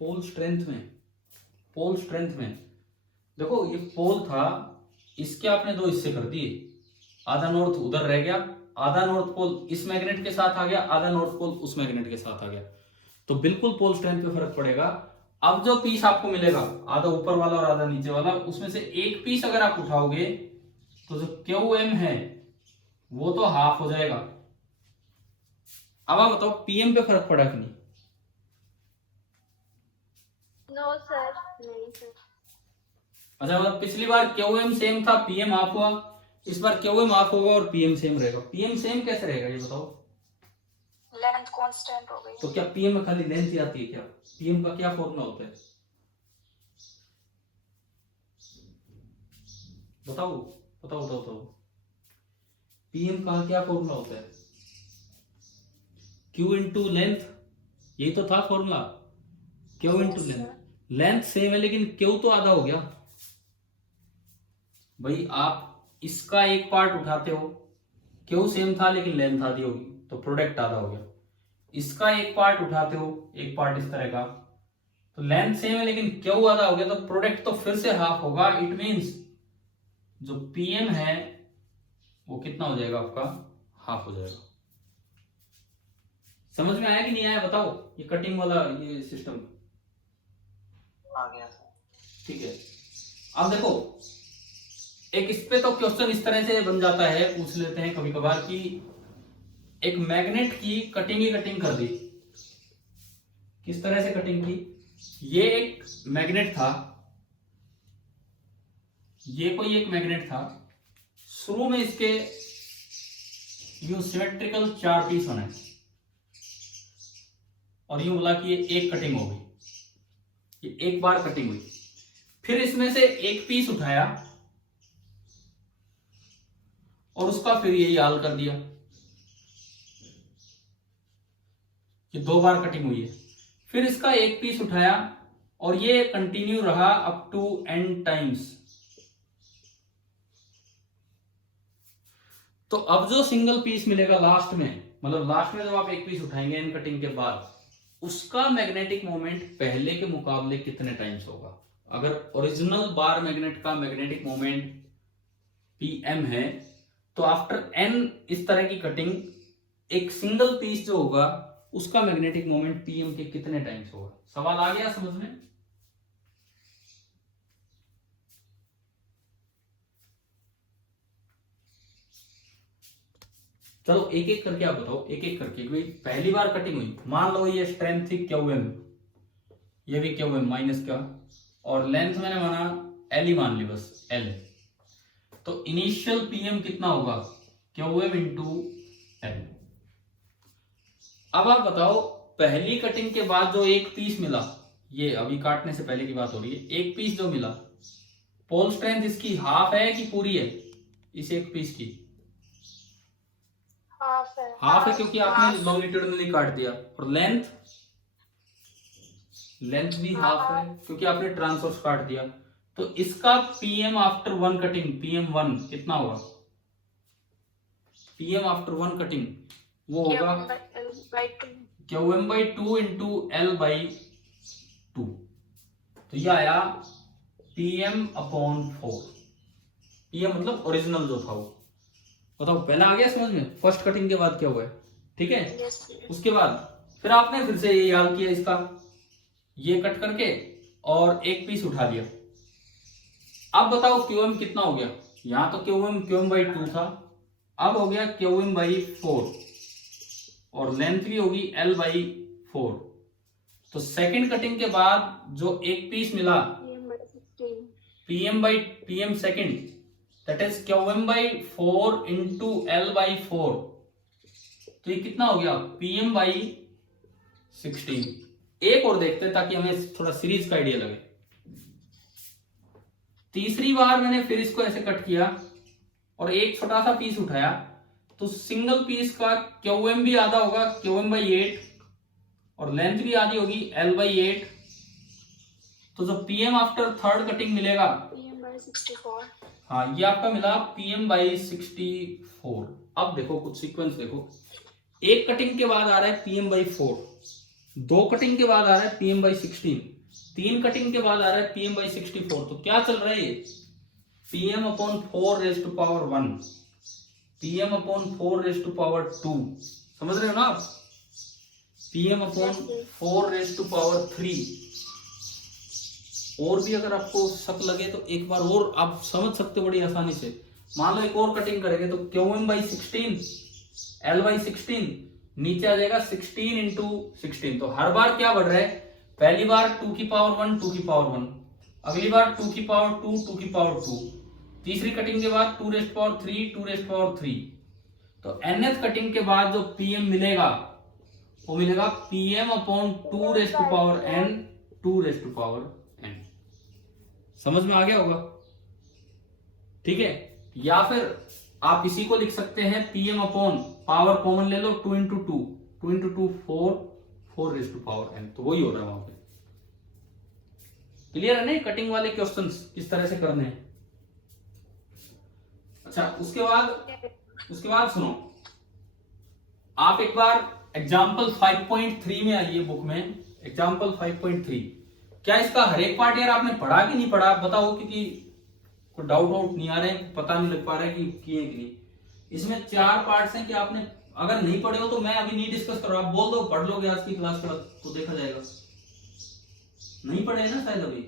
पोल स्ट्रेंथ में, पोल स्ट्रेंथ में देखो, ये पोल था, इसके आपने दो हिस्से कर दिए, आधा नॉर्थ उधर रह गया, आधा नॉर्थ पोल इस मैग्नेट के साथ आ गया, आधा नॉर्थ पोल उस मैग्नेट के साथ आ गया, तो बिल्कुल पोल स्ट्रेंथ पे फर्क पड़ेगा। अब जो पीस आपको मिलेगा, आधा ऊपर वाला और आधा नीचे वाला, उसमें से एक पीस अगर आप उठाओगे तो जो QM है वो तो हाफ हो जाएगा। अब आप बताओ PM पे फर्क पड़ा कि नहीं? No sir. नहीं सर। अच्छा, मतलब पिछली बार QM सेम था, PM हाफ हुआ, इस बार QM हाफ होगा और PM सेम रहेगा। PM सेम कैसे रहेगा ये बताओ? लेंथ कांस्टेंट हो गई। तो क्या PM में खाली लेंथ ही आती है क्या? PM का क्या फॉर्मूला होता है बताओ? बताओ बताओ बताओ, PM का क्या फॉर्मूला होता है? Q इंटू लेंथ, यही तो था formula, Q into length. Length same है लेकिन Q तो आधा हो गया भाई। आप इसका एक पार्ट उठाते हो, Q सेम था लेकिन लेंथ आधी होगी, तो प्रोडक्ट आधा हो गया। इसका एक पार्ट उठाते हो, एक पार्ट इस तरह का, तो लेंथ सेम है लेकिन Q आधा हो गया, तो प्रोडक्ट तो फिर से हाफ होगा। इट मींस जो PM है वो कितना हो जाएगा आपका? हाफ हो जाएगा। समझ में आया कि नहीं आया बताओ? ये कटिंग वाला ये सिस्टम आ गया। ठीक है। अब देखो, एक इस पे तो क्वेश्चन इस तरह से बन जाता है, पूछ लेते हैं कभी कभार कि एक मैग्नेट की कटिंग ही कटिंग कर दी। किस तरह से कटिंग की? ये एक मैग्नेट था, ये कोई एक मैग्नेट था, शुरू में इसके यूं सिमेट्रिकल 4 पीस बने और यूं बोला कि ये एक कटिंग हो गई, ये एक बार कटिंग हुई। फिर इसमें से एक पीस उठाया और उसका फिर यही हाल कर दिया कि 2 बार कटिंग हुई है। फिर इसका एक पीस उठाया और ये कंटिन्यू रहा अप टू n टाइम्स। तो अब जो सिंगल पीस मिलेगा लास्ट में, मतलब लास्ट में जब आप एक पीस उठाएंगे n कटिंग के बाद, उसका मैग्नेटिक मोमेंट पहले के मुकाबले कितने टाइम्स होगा? अगर ओरिजिनल बार मैग्नेट का मैग्नेटिक मोमेंट PM है, तो आफ्टर n इस तरह की कटिंग एक सिंगल पीस जो होगा उसका मैग्नेटिक मोमेंट पीएम के कितने टाइम्स होगा। सवाल आ गया समझ में? चलो एक एक करके आप बताओ, एक एक करके। भाई पहली बार कटिंग हुई, मान लो ये स्ट्रेंथ थी क्यू एम, ये भी क्यू एम माइनस का, और लेंथ मैंने माना एल ही मान ली, बस एल। तो इनिशियल पीएम कितना होगा, क्यू एम इंटू एल। अब आप बताओ पहली कटिंग के बाद जो एक पीस मिला, ये अभी काटने से पहले की बात हो रही है, एक पीस जो मिला, पोल स्ट्रेंथ इसकी हाफ है कि पूरी है, इस एक पीस की? हाफ है क्योंकि आपने लॉन्गिट्यूडिनली काट दिया। और लेंथ, लेंथ भी हाफ है क्योंकि आपने ट्रांसवर्स काट दिया। तो इसका PM after one cutting, PM one कितना होगा? पीएम आफ्टर वन कटिंग वो होगा Q M by two into l by two. तो ये आया पीएम अपॉन 4। पीएम मतलब ओरिजिनल जो था वो। बताओ पहला आ गया समझ में, फर्स्ट कटिंग के बाद क्या हुआ है, ठीक है। उसके बाद फिर आपने फिर से ये याद किया इसका, ये कट करके और एक पीस उठा लिया। अब बताओ क्यूएम कितना हो गया, यहां तो क्यूएम बाई 2 था, अब हो गया क्यूएम बाई 4, और लेंथ भी होगी एल बाई 4। तो सेकंड कटिंग के बाद जो एक पीस मिला PM second, that is QM by 4 into l by 4। तो ये कितना हो गया, पीएम बाई 16। एक और देखते हैं ताकि हमें थोड़ा सीरीज का आइडिया लगे। तीसरी बार मैंने फिर इसको ऐसे कट किया और एक छोटा सा पीस उठाया, तो सिंगल पीस का क्यूएम भी आधा होगा, क्यूएम बाई 8, और लेंथ भी आधी होगी एल बाई 8। तो जो पीएम आफ्टर थर्ड कटिंग मिलेगा, PM by 64। हाँ ये आपका मिला पीएम बाई 64। अब देखो कुछ सीक्वेंस देखो, एक कटिंग के बाद आ रहा है पीएम बाई 4, दो कटिंग के बाद आ रहा है पीएम बाई 16, तीन कटिंग के बाद आ रहा है पीएम बाई 64। तो क्या चल रहा है ये, PM upon 4 raise to power 1, PM upon 4 raise to power 2, समझ रहे हो ना आप, PM upon 4 raise to power 3। और भी अगर आपको शक लगे तो एक बार और आप समझ सकते हो बड़ी आसानी से। मान लो एक और कटिंग करेंगे तो क्यूएम बाई 16, एल बाई 16, नीचे आ जाएगा 16 इंटू 16। तो हर बार क्या बढ़ रहा है, पहली बार 2 की पावर 1, 2 की पावर 1, अगली बार 2 की पावर 2, 2 की पावर 2, तीसरी कटिंग के बाद 2 रेस्ट पावर 3, 2 रेस्ट पावर 3। तो nth कटिंग के बाद जो पीएम मिलेगा वो मिलेगा PM upon 2 raise to power n, 2 raise to power n। समझ में आ गया होगा, ठीक है। या फिर आप इसी को लिख सकते हैं पीएम अपॉन, पावर कॉमन ले लो, 2 into 2, 2 into 2 4, 4 raise to power n। तो वही हो रहा है वहां पे। क्लियर है नहीं, कटिंग वाले क्वेश्चंस किस तरह से करने हैं। अच्छा उसके बाद सुनो, आप एक बार एग्जाम्पल 5.3 में आइए बुक में, एग्जाम्पल 5.3। क्या इसका हर एक पार्ट यार आपने पढ़ा कि नहीं पढ़ा, बताओ, क्योंकि कोई डाउट नहीं आ रहा है, पता नहीं लग पा रहा है कि किए कि नहीं। इसमें 4 पार्ट्स हैं कि आपने अगर नहीं पढ़े हो तो मैं अभी नहीं डिस्कस कर रहा, आप बोल दो पढ़ लोगे आज की क्लास के बाद तो देखा जाएगा। नहीं पढ़े हैं ना शायद अभी,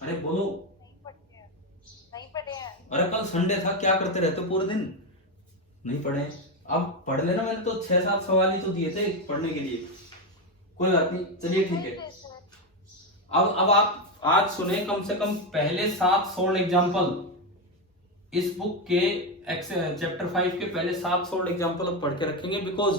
अरे बोलो। नहीं पढ़े हैं। अरे कल संडे था, क्या करते रहते हो पूरे दिन, नहीं पढ़े। अब पढ़ लेना, मैंने तो 6-7 सवाल ही तो दिए थे पढ़ने के लिए, कोई बात नहीं, चलिए ठीक है। अब आप आज सुने कम से कम पहले 7 सोल्ड एग्जाम्पल इस बुक के चैप्टर 5 के पहले 7 सोल्ड एग्जाम्पल अब पढ़ के रखेंगे, बिकॉज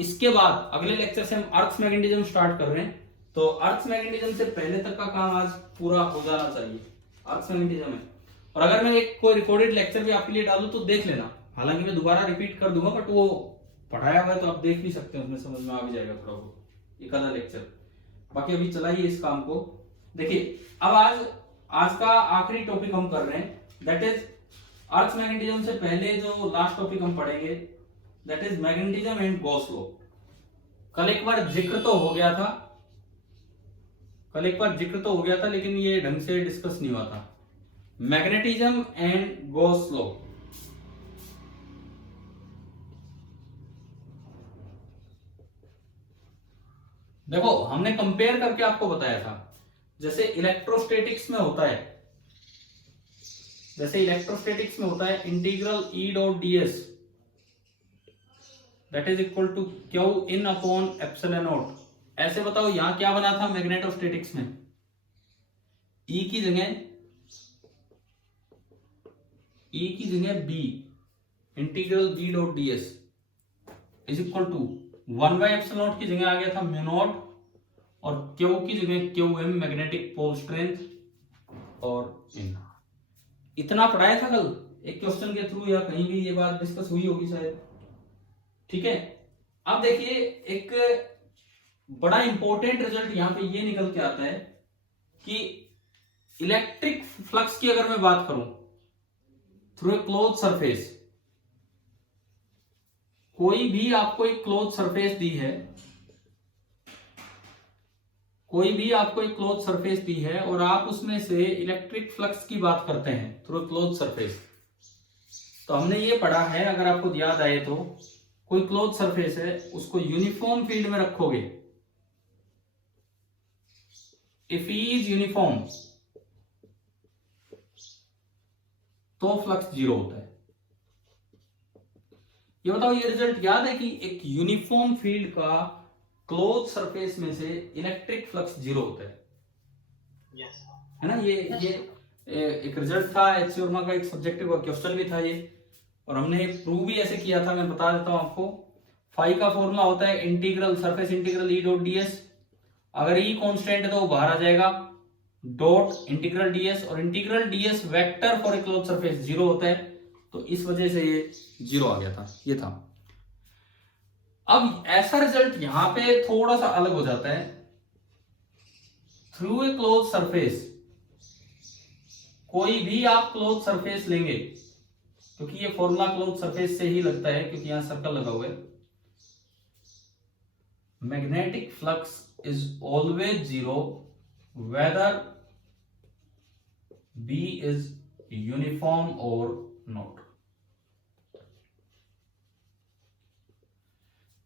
इसके बाद अगले लेक्चर से हम अर्थ मैग्नेटिज्म स्टार्ट कर रहे हैं। तो अर्थ मैग्नेटिज्म से पहले तक का काम आज पूरा हो जाना चाहिए, अर्थ मैग्नेटिज्म है। और अगर मैं एक कोई रिकॉर्डेड लेक्चर भी आपके लिए डालूं तो देख लेना, हालांकि मैं दोबारा रिपीट कर दूंगा, बट वो पढ़ाया हुआ है तो आप देख भी सकते हैं, उसमें समझ में आ भी जाएगा थोड़ा बहुत एक आधा लेक्चर। बाकी अभी चलाइए इस काम को। देखिए अब आज का आखिरी टॉपिक हम कर रहे हैं, दैट इज अर्थ मैग्नेटिज्म से पहले जो लास्ट टॉपिक हम पढ़ेंगे that is magnetism and Gauss law. कल एक बार जिक्र तो हो गया था, लेकिन ये ढंग से डिस्कस नहीं हुआ था। मैग्नेटिज्म एंड गॉस लॉ, देखो हमने कंपेयर करके आपको बताया था, जैसे इलेक्ट्रोस्टैटिक्स में होता है, integral E dot ds that is equal to q in upon epsilon naught. ऐसे बताओ यहां क्या बना था मैग्नेटोस्टैटिक्स में, ई की जगह B, integral B dot ds is equal to epsilon nought की जगह आ गया था म्यू नॉट, और क्यू की जगह q m magnetic pole strength, और इन इतना पढ़ाया था कल एक क्वेश्चन के थ्रू, या कहीं भी ये बात डिस्कस हुई होगी शायद। ठीक है, अब देखिए एक बड़ा इंपॉर्टेंट रिजल्ट यहां पे ये निकल के आता है कि इलेक्ट्रिक फ्लक्स की अगर मैं बात करूं थ्रू ए क्लोज सरफेस, कोई भी आपको एक क्लोज सरफेस दी है, और आप उसमें से इलेक्ट्रिक फ्लक्स की बात करते हैं थ्रू क्लोज सरफेस। तो हमने ये पढ़ा है, अगर आपको याद आए तो, कोई क्लोज सरफेस है उसको यूनिफॉर्म फील्ड में रखोगे, इफ ई इज यूनिफॉर्म तो फ्लक्स जीरो होता है। ये बताओ, ये रिजल्ट याद है कि एक यूनिफॉर्म फील्ड का क्लोज सरफेस में से इलेक्ट्रिक फ्लक्स जीरो होता है, यस है ना। ये एक रिजल्ट था, एचसी वर्मा का एक सब्जेक्टिव क्वेश्चन भी था ये, और हमने प्रूव भी ऐसे किया था। मैं बता देता हूं आपको, फाई का फॉर्मूला होता है integral surface integral E dot ds, अगर ई कांस्टेंट है तो वो बाहर आ जाएगा, डॉट इंटीग्रल ds, और integral ds vector for a close surface zero होता है, तो इस वजह से ये जीरो आ गया था, ये था। अब ऐसा रिजल्ट यहां पे थोड़ा सा अलग हो जाता है, थ्रू ए क्लोज सरफेस, कोई भी आप क्लोज सरफेस लेंगे, क्योंकि ये फॉर्मूला क्लोज सरफेस से ही लगता है, क्योंकि यहां सर्कल लगा हुआ है, magnetic flux is always zero whether B is uniform और नॉट।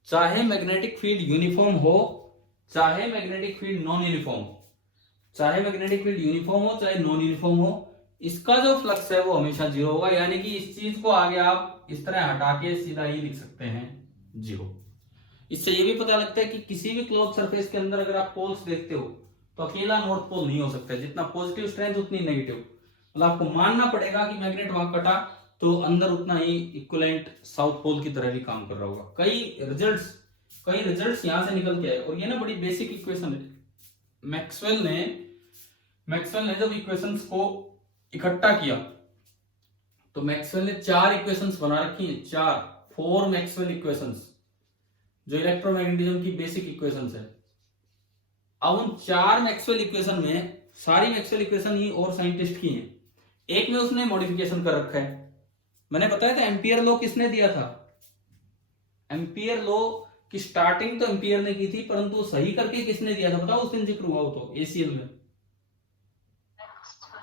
चाहे मैग्नेटिक फील्ड यूनिफॉर्म हो, चाहे मैग्नेटिक फील्ड नॉन यूनिफॉर्म, चाहे मैग्नेटिक फील्ड यूनिफॉर्म हो चाहे नॉन यूनिफॉर्म हो, इसका जो फ्लक्स है वो हमेशा जीरो होगा। यानी कि इस चीज को आगे आप इस तरह हटा के सीधा ही लिख सकते हैं जीरो। इससे ये भी पता लगता है कि किसी भी क्लोज सरफेस के अंदर अगर आप पोल्स देखते हो तो अकेला नॉर्थ पोल नहीं हो सकता, जितना पॉजिटिव स्ट्रेंथ उतनी नेगेटिव, मतलब आपको मानना पड़ेगा कि मैग्नेट वहां कटा तो अंदर उतना ही इक्विवेलेंट साउथ पोल की तरह भी काम कर रहा होगा। कई रिजल्ट्स यहां से निकल के आए, और ये ना बड़ी बेसिक इक्वेशन है। मैक्सवेल ने जब इक्वेशंस को इकट्ठा किया तो मैक्सवेल ने 4 इक्वेशंस बना रखी हैं, 4 मैक्सवेल इक्वेशंस, जो इलेक्ट्रोमैग्नेटिज्म की बेसिक इक्वेशंस है। अब उन 4 मैक्सवेल इक्वेशन में, सारी मैक्सवेल इक्वेशन ही और साइंटिस्ट की हैं, एक में उसने मॉडिफिकेशन कर रखा है। मैंने बताया था एम्पियर लॉ किसने दिया था, एम्पियर लॉ की स्टार्टिंग तो एम्पियर ने की थी, परंतु सही करके किसने दिया था बताओ, उस दिन जिक्र हुआ हो तो एसीएल में,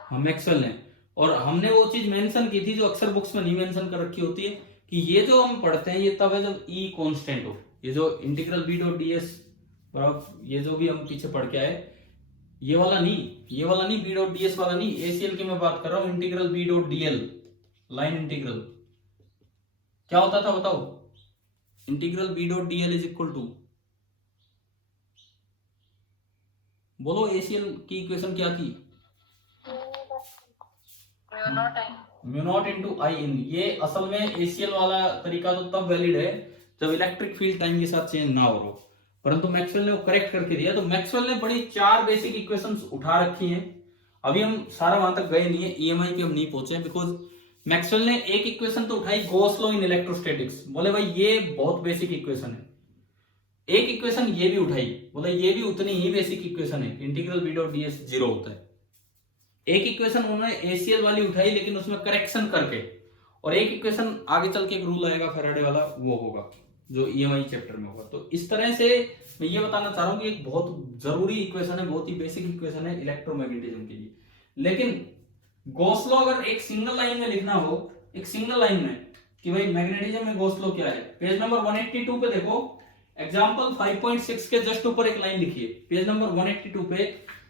हम मैक्सवेल ने। और हमने वो चीज मेंशन की थी जो अक्सर बुक्स में नहीं मेंशन कर रखी होती है, कि ये जो हम पढ़ते हैं ये तब है जब ई कांस्टेंट हो। ये जो इंटीग्रल बी डॉट ds, ये जो भी हम पीछे पढ़ के आए, ये वाला नहीं बी डॉट ds वाला नहीं, एसीएल की मैं बात कर रहा हूं, integral B dot dl, line integral क्या होता था बताओ, integral B dot dl is equal to, बोलो एसीएल की इक्वेशन क्या थी, mu not into I in. ये असल में एसीएल वाला तरीका तो तब वैलिड है जब इलेक्ट्रिक फील्ड टाइम के साथ चेंज ना हो रहा, परंतु मैक्सवेल ने वो करेक्ट करके दिया। तो मैक्सवेल ने बड़ी 4 बेसिक इक्वेशंस उठा रखी हैं, अभी हम सारा वहां तक गए नहीं है, ईएमआई पे हम नहीं पहुंचे, बिकॉज मैक्सवेल ने एक इक्वेशन तो उठाई, गॉस लॉ इन इलेक्ट्रोस्टैटिक्स, बोले भाई ये बहुत बेसिक इक्वेशन है। एक इक्वेशन ये भी उठाई, बोले ये भी उतनी ही बेसिक इक्वेशन है, integral B dot ds zero होता है। एक इक्वेशन उन्होंने एसीएल वाली उठाई लेकिन उसमें करेक्शन करके, और एक इक्वेशन आगे चल के एक रूल आएगा फैराडे वाला, वो होगा जो ईएमआई चैप्टर में होगा। तो इस तरह से मैं ये बताना चाह रहा हूं कि एक बहुत जरूरी इक्वेशन है, बहुत ही बेसिक इक्वेशन है इलेक्ट्रोमैग्नेटिज्म के लिए। लेकिन गॉस लॉ अगर एक सिंगल लाइन में लिखना हो, एक सिंगल लाइन में कि भाई मैग्नेटिज्म में गॉस लॉ क्या है, पेज नंबर 182 पे देखो, एग्जाम्पल 5.6 के जस्ट ऊपर एक लाइन लिखिए, पेज नंबर 182 पे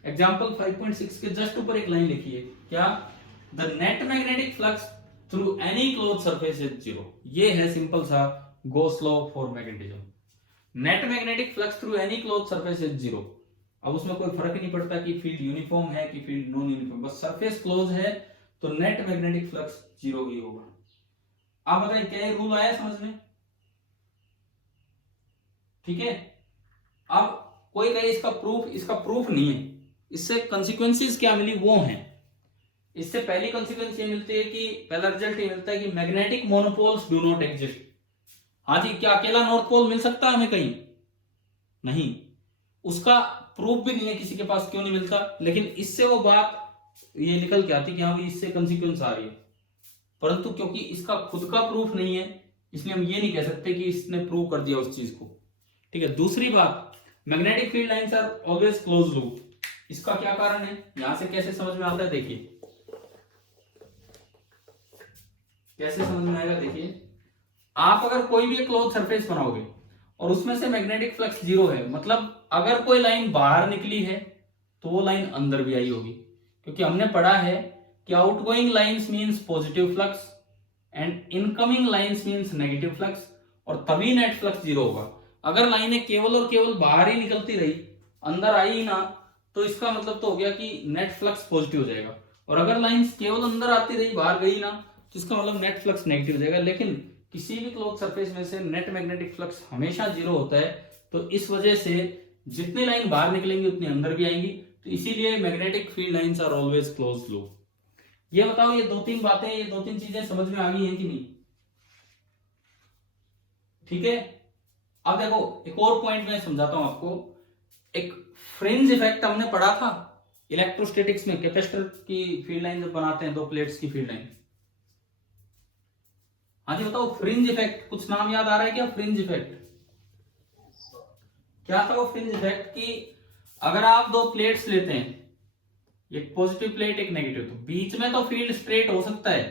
एग्जाम्पल 5.6 के जस्ट ऊपर एक लाइन लिखिए, क्या? The net magnetic flux through any close surface is zero. ये है सिंपल सा Gauss law for magnetism. Net magnetic flux through any close surface is zero. अब उसमें कोई फर्क नहीं पड़ता कि फील्ड यूनिफॉर्म है कि फील्ड नॉन यूनिफॉर्म, बस सरफेस क्लोज है तो नेट मैग्नेटिक फ्लक्स जीरो ही होगा। आप बताइए क्या ये रूल आया समझ में? ठीक है। अब कोई कहे इसका प्रूफ नहीं है, इससे कंसिक्वेंसेस क्या मिली वो हैं। इससे पहली कंसिक्वेंस ये मिलती है कि पहला रिजल्ट ये मिलता है कि magnetic monopoles do not exist. हाँ जी, क्या अकेला नॉर्थ पोल मिल सकता है हमें कहीं? नहीं, उसका प्रूफ भी नहीं है किसी के पास, क्यों नहीं मिलता। लेकिन इससे वो बात ये निकल के आती कि हाँ इससे कंसिक्वेंस आ रही है, परंतु क्योंकि इसका खुद का प्रूफ नहीं है इसलिए हम ये नहीं कह सकते कि इसने प्रूव कर दिया उस चीज को। ठीक है। दूसरी बात, magnetic field lines are always close loop. इसका क्या कारण है, यहां से कैसे समझ में आता है? देखिए कैसे समझ में आएगा। देखिए, आप अगर कोई भी क्लोज सरफेस बनाओगे और उसमें से मैग्नेटिक फ्लक्स जीरो है, मतलब अगर कोई लाइन बाहर निकली है तो वो लाइन अंदर भी आई होगी, क्योंकि हमने पढ़ा है कि outgoing lines means positive flux and incoming lines means negative flux, और तभी नेट फ्लक्स जीरो होगा। अगर लाइनें केवल और केवल बाहर ही निकलती रही, अंदर आई ही ना, तो इसका मतलब तो हो गया कि नेट फ्लक्स पॉजिटिव हो जाएगा। और अगर लाइंस केवल अंदर आती रही, बाहर गई ना, तो इसका मतलब नेट फ्लक्स नेगेटिव हो जाएगा। लेकिन किसी भी क्लोज सरफेस में से नेट मैग्नेटिक फ्लक्स हमेशा जीरो होता है, तो इस वजह से जितनी लाइन बाहर निकलेंगी उतनी अंदर भी आएंगी, तो इसीलिए magnetic field lines are always close loop. ये बताओ, ये दो तीन बातें, ये दो तीन चीजें समझ में आ गई हैं कि नहीं? ठीक है। अब देखो एक और पॉइंट मैं समझाता हूं आपको। एक फ्रिंज इफेक्ट हमने पढ़ा था इलेक्ट्रोस्टैटिक्स में, कैपेसिटर की फील्ड लाइन जब बनाते हैं, दो प्लेट्स की फील्ड लाइन। हाँ जी बताओ, फ्रिंज इफेक्ट, कुछ नाम याद आ रहा है क्या? फ्रिंज इफेक्ट क्या था? वो फ्रिंज इफेक्ट कि अगर आप दो प्लेट्स लेते हैं, एक पॉजिटिव प्लेट एक नेगेटिव, तो बीच में तो फील्ड स्ट्रेट हो सकता है,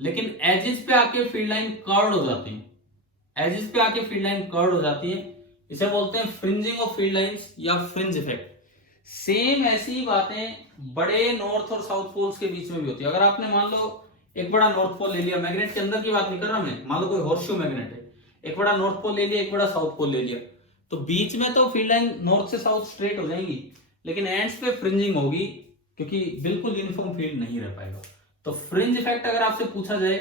लेकिन एजेस पे आके फील्ड लाइन कर्व्ड हो जाती है। एजेस पे आके फील्ड लाइन कर्व्ड हो जाती है, इसे बोलते हैं फ्रिंजिंग ऑफ फील्ड लाइंस या फ्रिंज इफेक्ट। सेम ऐसी बातें बड़े नॉर्थ और साउथ पोल्स के बीच में भी होती है। अगर आपने मान लो एक बड़ा नॉर्थ पोल ले लिया, मैग्नेट के अंदर की बात नहीं कर रहा मैं, मान लो कोई हॉर्सशू मैग्नेट है, एक बड़ा नॉर्थ पोल ले लिया, एक बड़ा साउथ पोल ले लिया, तो बीच में तो फील्ड लाइन नॉर्थ से साउथ स्ट्रेट हो जाएंगी, लेकिन एंड्स पे फ्रिंजिंग होगी, क्योंकि बिल्कुल यूनिफॉर्म फील्ड नहीं रह पाएगा। तो फ्रिंज इफेक्ट अगर आपसे पूछा जाए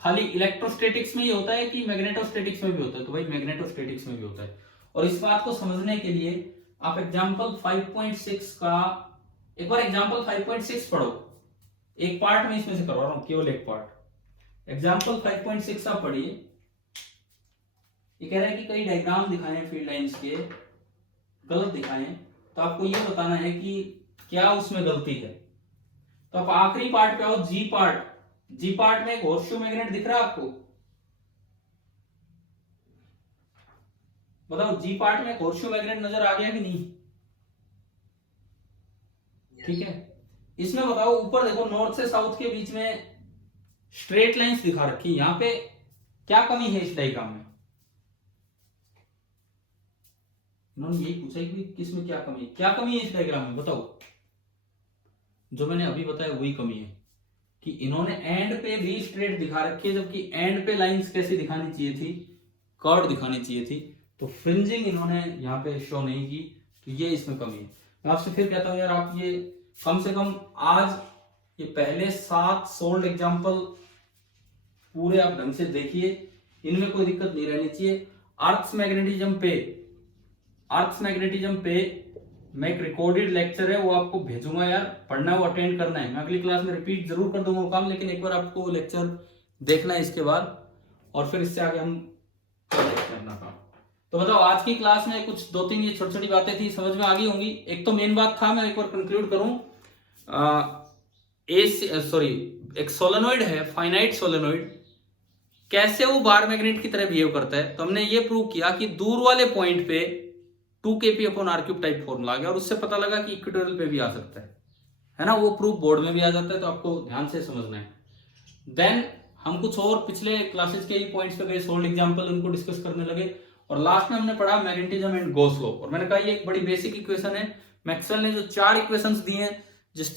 खाली इलेक्ट्रोस्टैटिक्स में ही होता है कि मैग्नेटोस्टैटिक्स में भी होता है, तो भाई मैग्नेटोस्टैटिक्स में भी होता है। और इस बात को समझने के लिए आप एग्जांपल 5.6 का एक बार एग्जांपल 5.6 पढ़ो। एक पार्ट में इसमें से करवा रहा हूं, केवल एक पार्ट। एग्जांपल 5.6 आप पढ़िए। ये कह रहा है कि कई डायग्राम दिखाएं फील्ड लाइंस के, गलत दिखाएं, तो आपको ये बताना है कि क्या उसमें गलती है। तो आप आखिरी पार्ट पे आओ, जी पार्ट। जी पार्ट में एक हॉर्सशू मैग्नेट दिख रहा है आपको? बताओ, जी पार्ट में एक हॉर्सशू मैग्नेट नजर आ गया कि नहीं? ठीक है। इसमें बताओ, ऊपर देखो नॉर्थ से साउथ के बीच में स्ट्रेट लाइंस दिखा रखी, यहां पे क्या कमी है इस डायग्राम में? इन्होंने यही पूछा कि किस में क्या कमी है, क्या कमी है इस डायग्राम में बताओ। जो मैंने अभी बताया वही कमी है कि इन्होंने एंड पे भी स्ट्रेट दिखा रखी है, जबकि एंड पे लाइंस कैसी दिखानी चाहिए थी? कर्व दिखानी चाहिए थी। तो फ्रिंजिंग इन्होंने यहाँ पे शो नहीं की, तो ये इसमें कमी है। मैं आपसे फिर कहता हूँ यार, आप ये कम से कम आज ये पहले 7 सोल्ड एग्जाम्पल पूरे आप ढंग से देखिए, इनमें कोई दिक्कत नहीं रहनी चाहिए। अर्थ मैग्नेटिज्म पे मैं एक रिकॉर्डेड लेक्चर है वो आपको भेजूंगा यार, पढ़ना है वो अटेंड करना है। मैं अगली क्लास में रिपीट जरूर कर दूंगा वो काम, लेकिन एक बार आपको लेक्चर देखना है इसके बाद, और फिर इससे आगे हम अपना काम। तो बताओ, आज की क्लास में कुछ 2-3 ये छोटी छोटी बातें थी, समझ में आ गई होंगी। एक तो मेन बात था, मैं एक बार कंक्लूड करूं, एक सोलेनोइड है, फाइनाइट सोलेनोइड, कैसे वो बार मैग्नेट की तरह बिहेव करता है। तो हमने ये प्रूव किया कि दूर वाले पॉइंट पे 2kp/r³ टाइप फॉर्मूला आ गया, और उससे पता लगा कि इक्वेटोरियल पे भी आ सकता है ना। वो प्रूफ बोर्ड में भी आ जाता है, तो आपको ध्यान से समझना है। देन हम कुछ और पिछले क्लासेस के ही पॉइंट्स पे गए, सोल्ड एग्जांपल उनको डिस्कस करने लगे, और लास्ट में हमने पढ़ा मैग्नेटिज्म एंड गॉस लॉ, और मैंने कहा ये एक बड़ी बेसिक इक्वेशन है। मैक्सवेल ने जो 4 इक्वेशंस दी हैं, जिस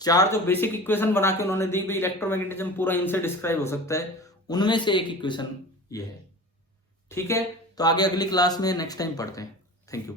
4 जो बेसिक इक्वेशन बना के उन्होंने दी भाई इलेक्ट्रोमैग्नेटिज्म पूरा इनसे डिस्क्राइब हो सकता है, उनमें से एक इक्वेशन ये है। ठीक है, तो आगे अगली क्लास में नेक्स्ट टाइम पढ़ते हैं। Thank you.